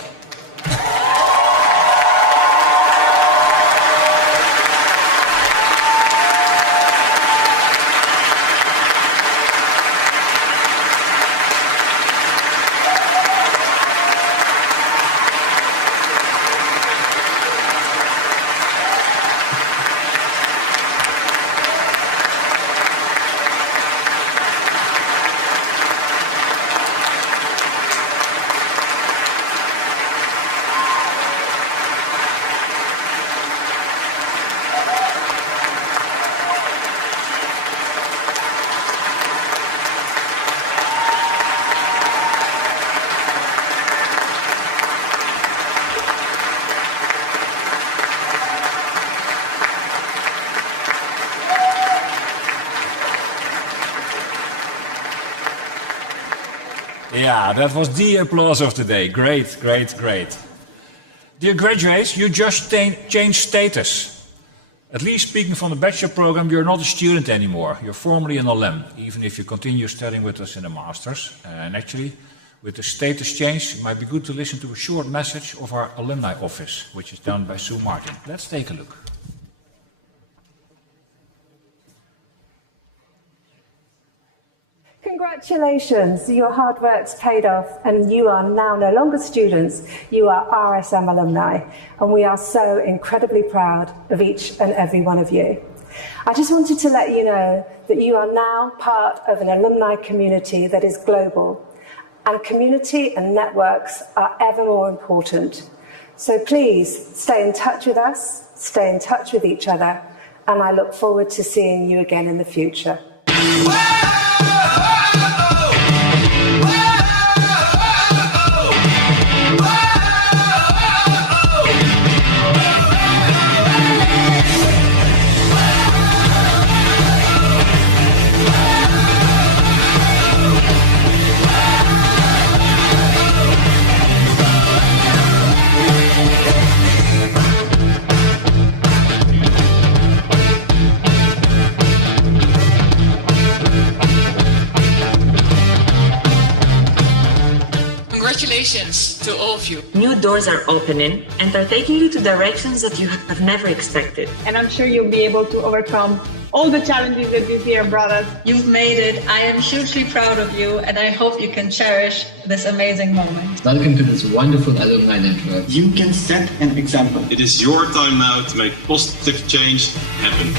Yeah, that was the applause of the day. Great, great, great. Dear graduates, you just changed status. At least speaking from the bachelor program, you're not a student anymore. You're formally an alum, even if you continue studying with us in the masters. And actually, with the status change, it might be good to listen to a short message of our alumni office, which is done by Sue Martin. Let's take a look. Congratulations, your hard work's paid off and you are now no longer students, you are RSM alumni, and we are so incredibly proud of each and every one of you. I just wanted to let you know that you are now part of an alumni community that is global, and community and networks are ever more important. So please stay in touch with us, stay in touch with each other, and I look forward to seeing you again in the future. Congratulations to all of you. New doors are opening and are taking you to directions that you have never expected. And I'm sure you'll be able to overcome all the challenges that this year brought us. You've made it. I am hugely proud of you, and I hope you can cherish this amazing moment. Welcome to this wonderful alumni network. You can set an example. It is your time now to make positive change happen.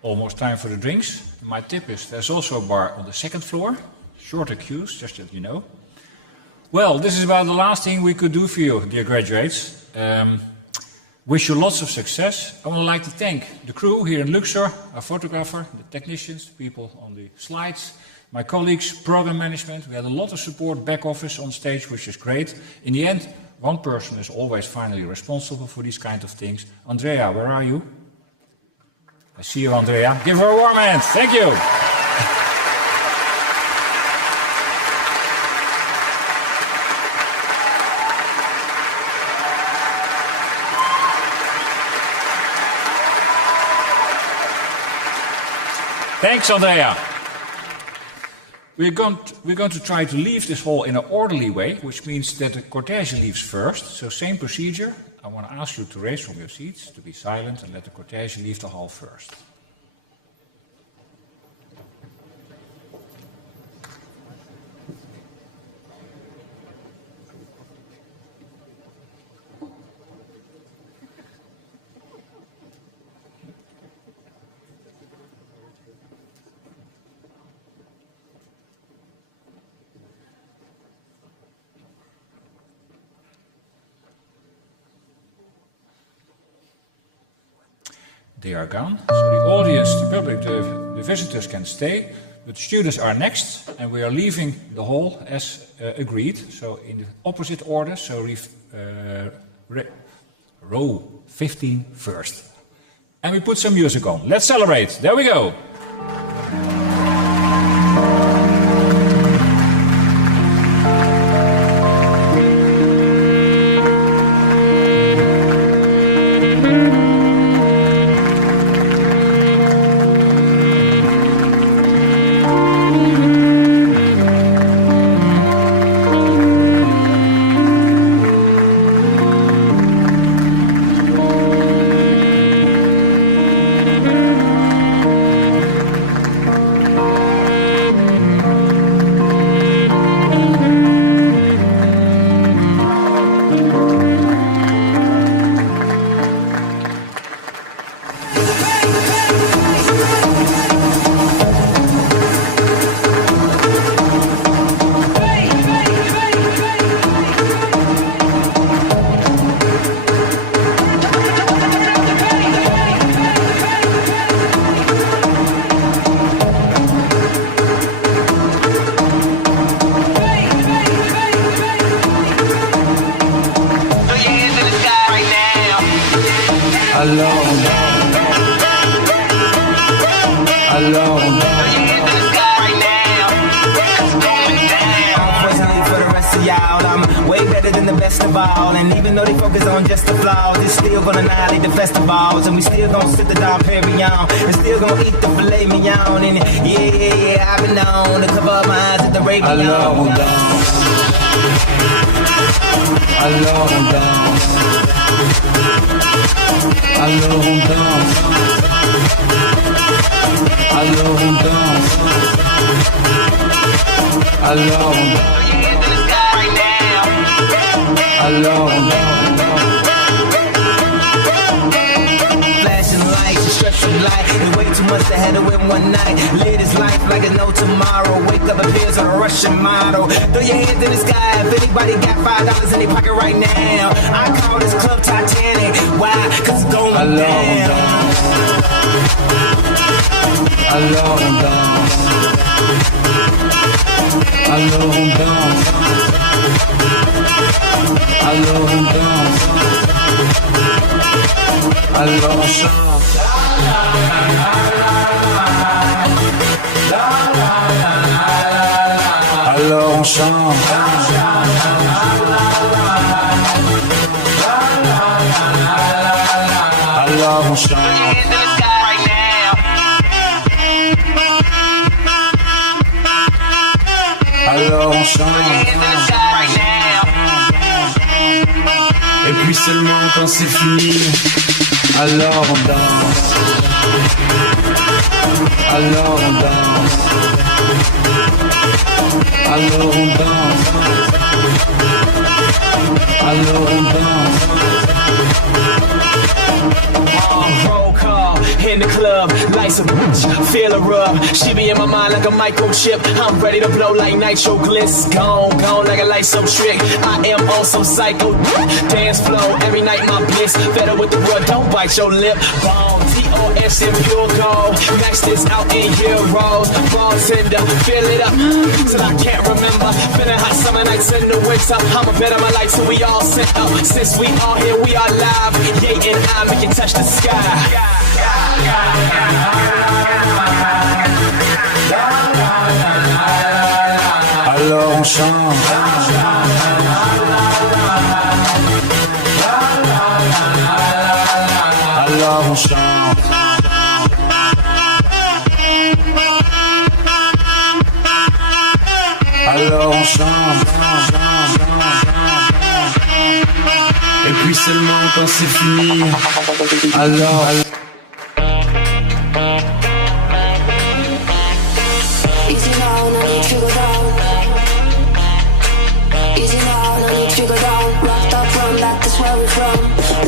Almost time for the drinks. My tip is there's also a bar on the second floor. Shorter queues, just that you know. Well, this is about the last thing we could do for you, dear graduates. Wish you lots of success. I would like to thank the crew here in Luxor, our photographer, the technicians, people on the slides, my colleagues, program management. We had a lot of support, back office on stage, which is great. In the end, one person is always finally responsible for these kind of things. Andrea, where are you? I see you, Andrea. Give her a warm hand. Thank you. Thanks, Andrea. We're going to try to leave this hall in an orderly way, which means that the cortege leaves first. So same procedure. I want to ask you to raise from your seats, to be silent, and let the cortege leave the hall first. They are gone. So the audience, the public, the visitors can stay, but the students are next, and we are leaving the hall as agreed. So in the opposite order, so row 15 first. And we put some music on. Let's celebrate. There we go. Alors on chante. Alors on chante. Alors on chante. Et puis seulement quand c'est fini, alors on danse. Alors on danse. Alors on danse. Alors on danse. Roll call in the club, lights a bitch, feel a rub. She be in my mind like a microchip. I'm ready to blow like nitro gliss. Gone like a light so trick. I am also psycho. Dance flow every night, my bliss. Better with the wood, don't bite your lip. Bone TOS in pure gold. Max this out in euros. Bartender, fill it up till I can't remember. Been a hot summer nights in the winter. I'ma bet on my life so we all set up. Since we all here, we are live. Yay and I make it touch the sky. Alors on chante. Alors on chante. Alors on chante. Et puis seulement quand c'est fini, alors... Easy now, no need to go down. Easy now, no need to go down. Rocked up from back, that's where we're from.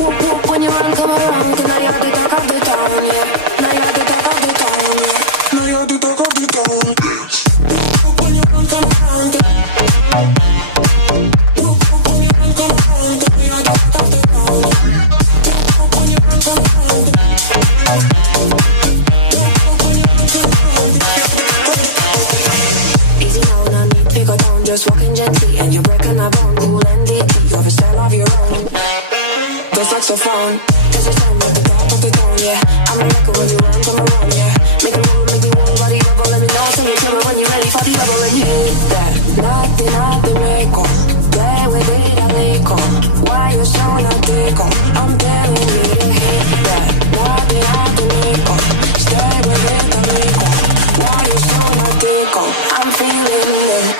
Whoop whoop, when you run, come around. Cause now you're the talk of the town, yeah. Now you're the talk of the town, yeah. Now you're the talk of the town. Whoop whoop, when you run, come around. Whoop whoop, when you run, come around. Cause now you're the talk of the town. Whoop whoop, when you run, come around. Just walking gently and you're breaking my bone. Cool and deep, you have a style of your own. The saxophone, there's a sound at the top of the tone, yeah. I'm a record when you run, come around, yeah. Make a move, make the whole body bubble. Let me know, tell me when you're ready for the bubble and hit that. Nothing out the record, play with it, I lick on. Why you so not take on? I'm telling you to hit that. Nothing out the record, stay with it, I lick on. Why you so not take on? I'm feeling it.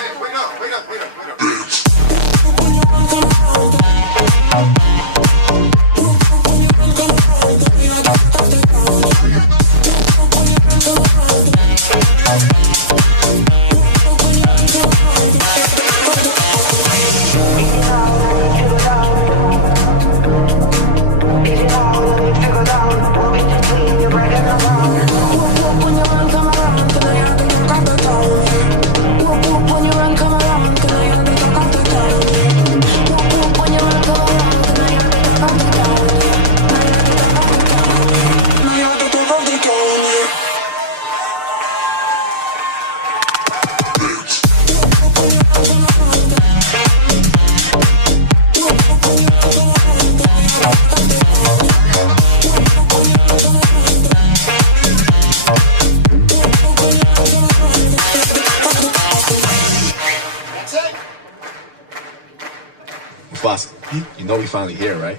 You know we finally here, right?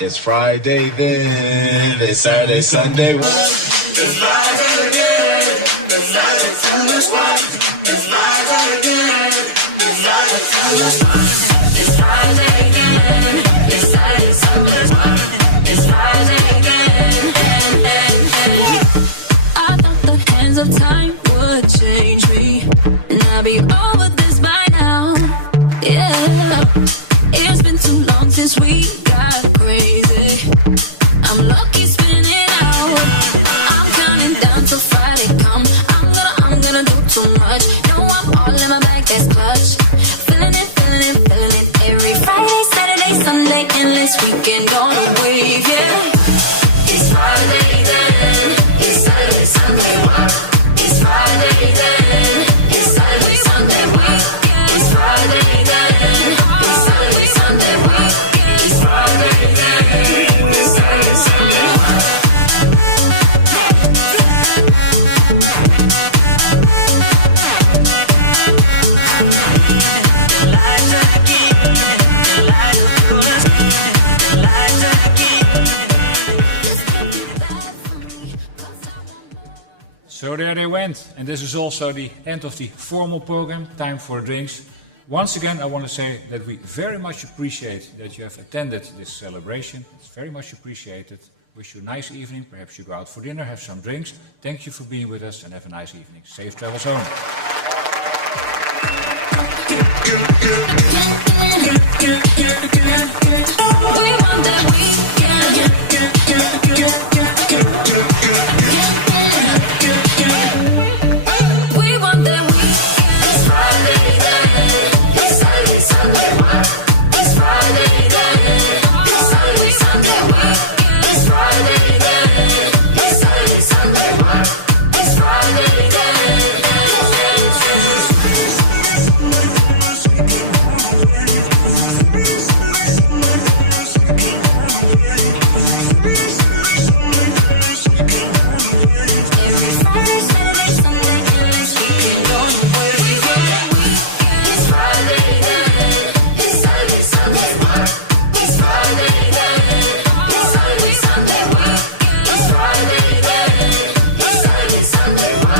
It's Friday then, it's Saturday, Sunday. It's Friday again, it's Friday, Sunday, it's Friday again, it's Friday, Sunday, it's Friday again, it's Saturday, Sunday, it's Friday again, I thought the hands of time would change me, and I'll be over this by now, yeah. It's been too long since we got crazy. I'm lucky spinning out. I'm counting down till Friday come. I'm gonna do too much. No, I'm all in my bag, that's clutch. Feeling it, feeling it, feeling it. Every Friday, Saturday, Sunday, endless weekend on a wave, yeah. It's Friday then, it's Saturday, Sunday, it's Friday then, it's Saturday, Sunday, it's Friday then, it's Saturday, Sunday, it's Friday then, it's Saturday, Sunday. So there they went, and this is also the end of the formal program, time for drinks. Once again, I want to say that we very much appreciate that you have attended this celebration. It's very much appreciated. Wish you a nice evening. Perhaps you go out for dinner, have some drinks. Thank you for being with us and have a nice evening. Safe travels home.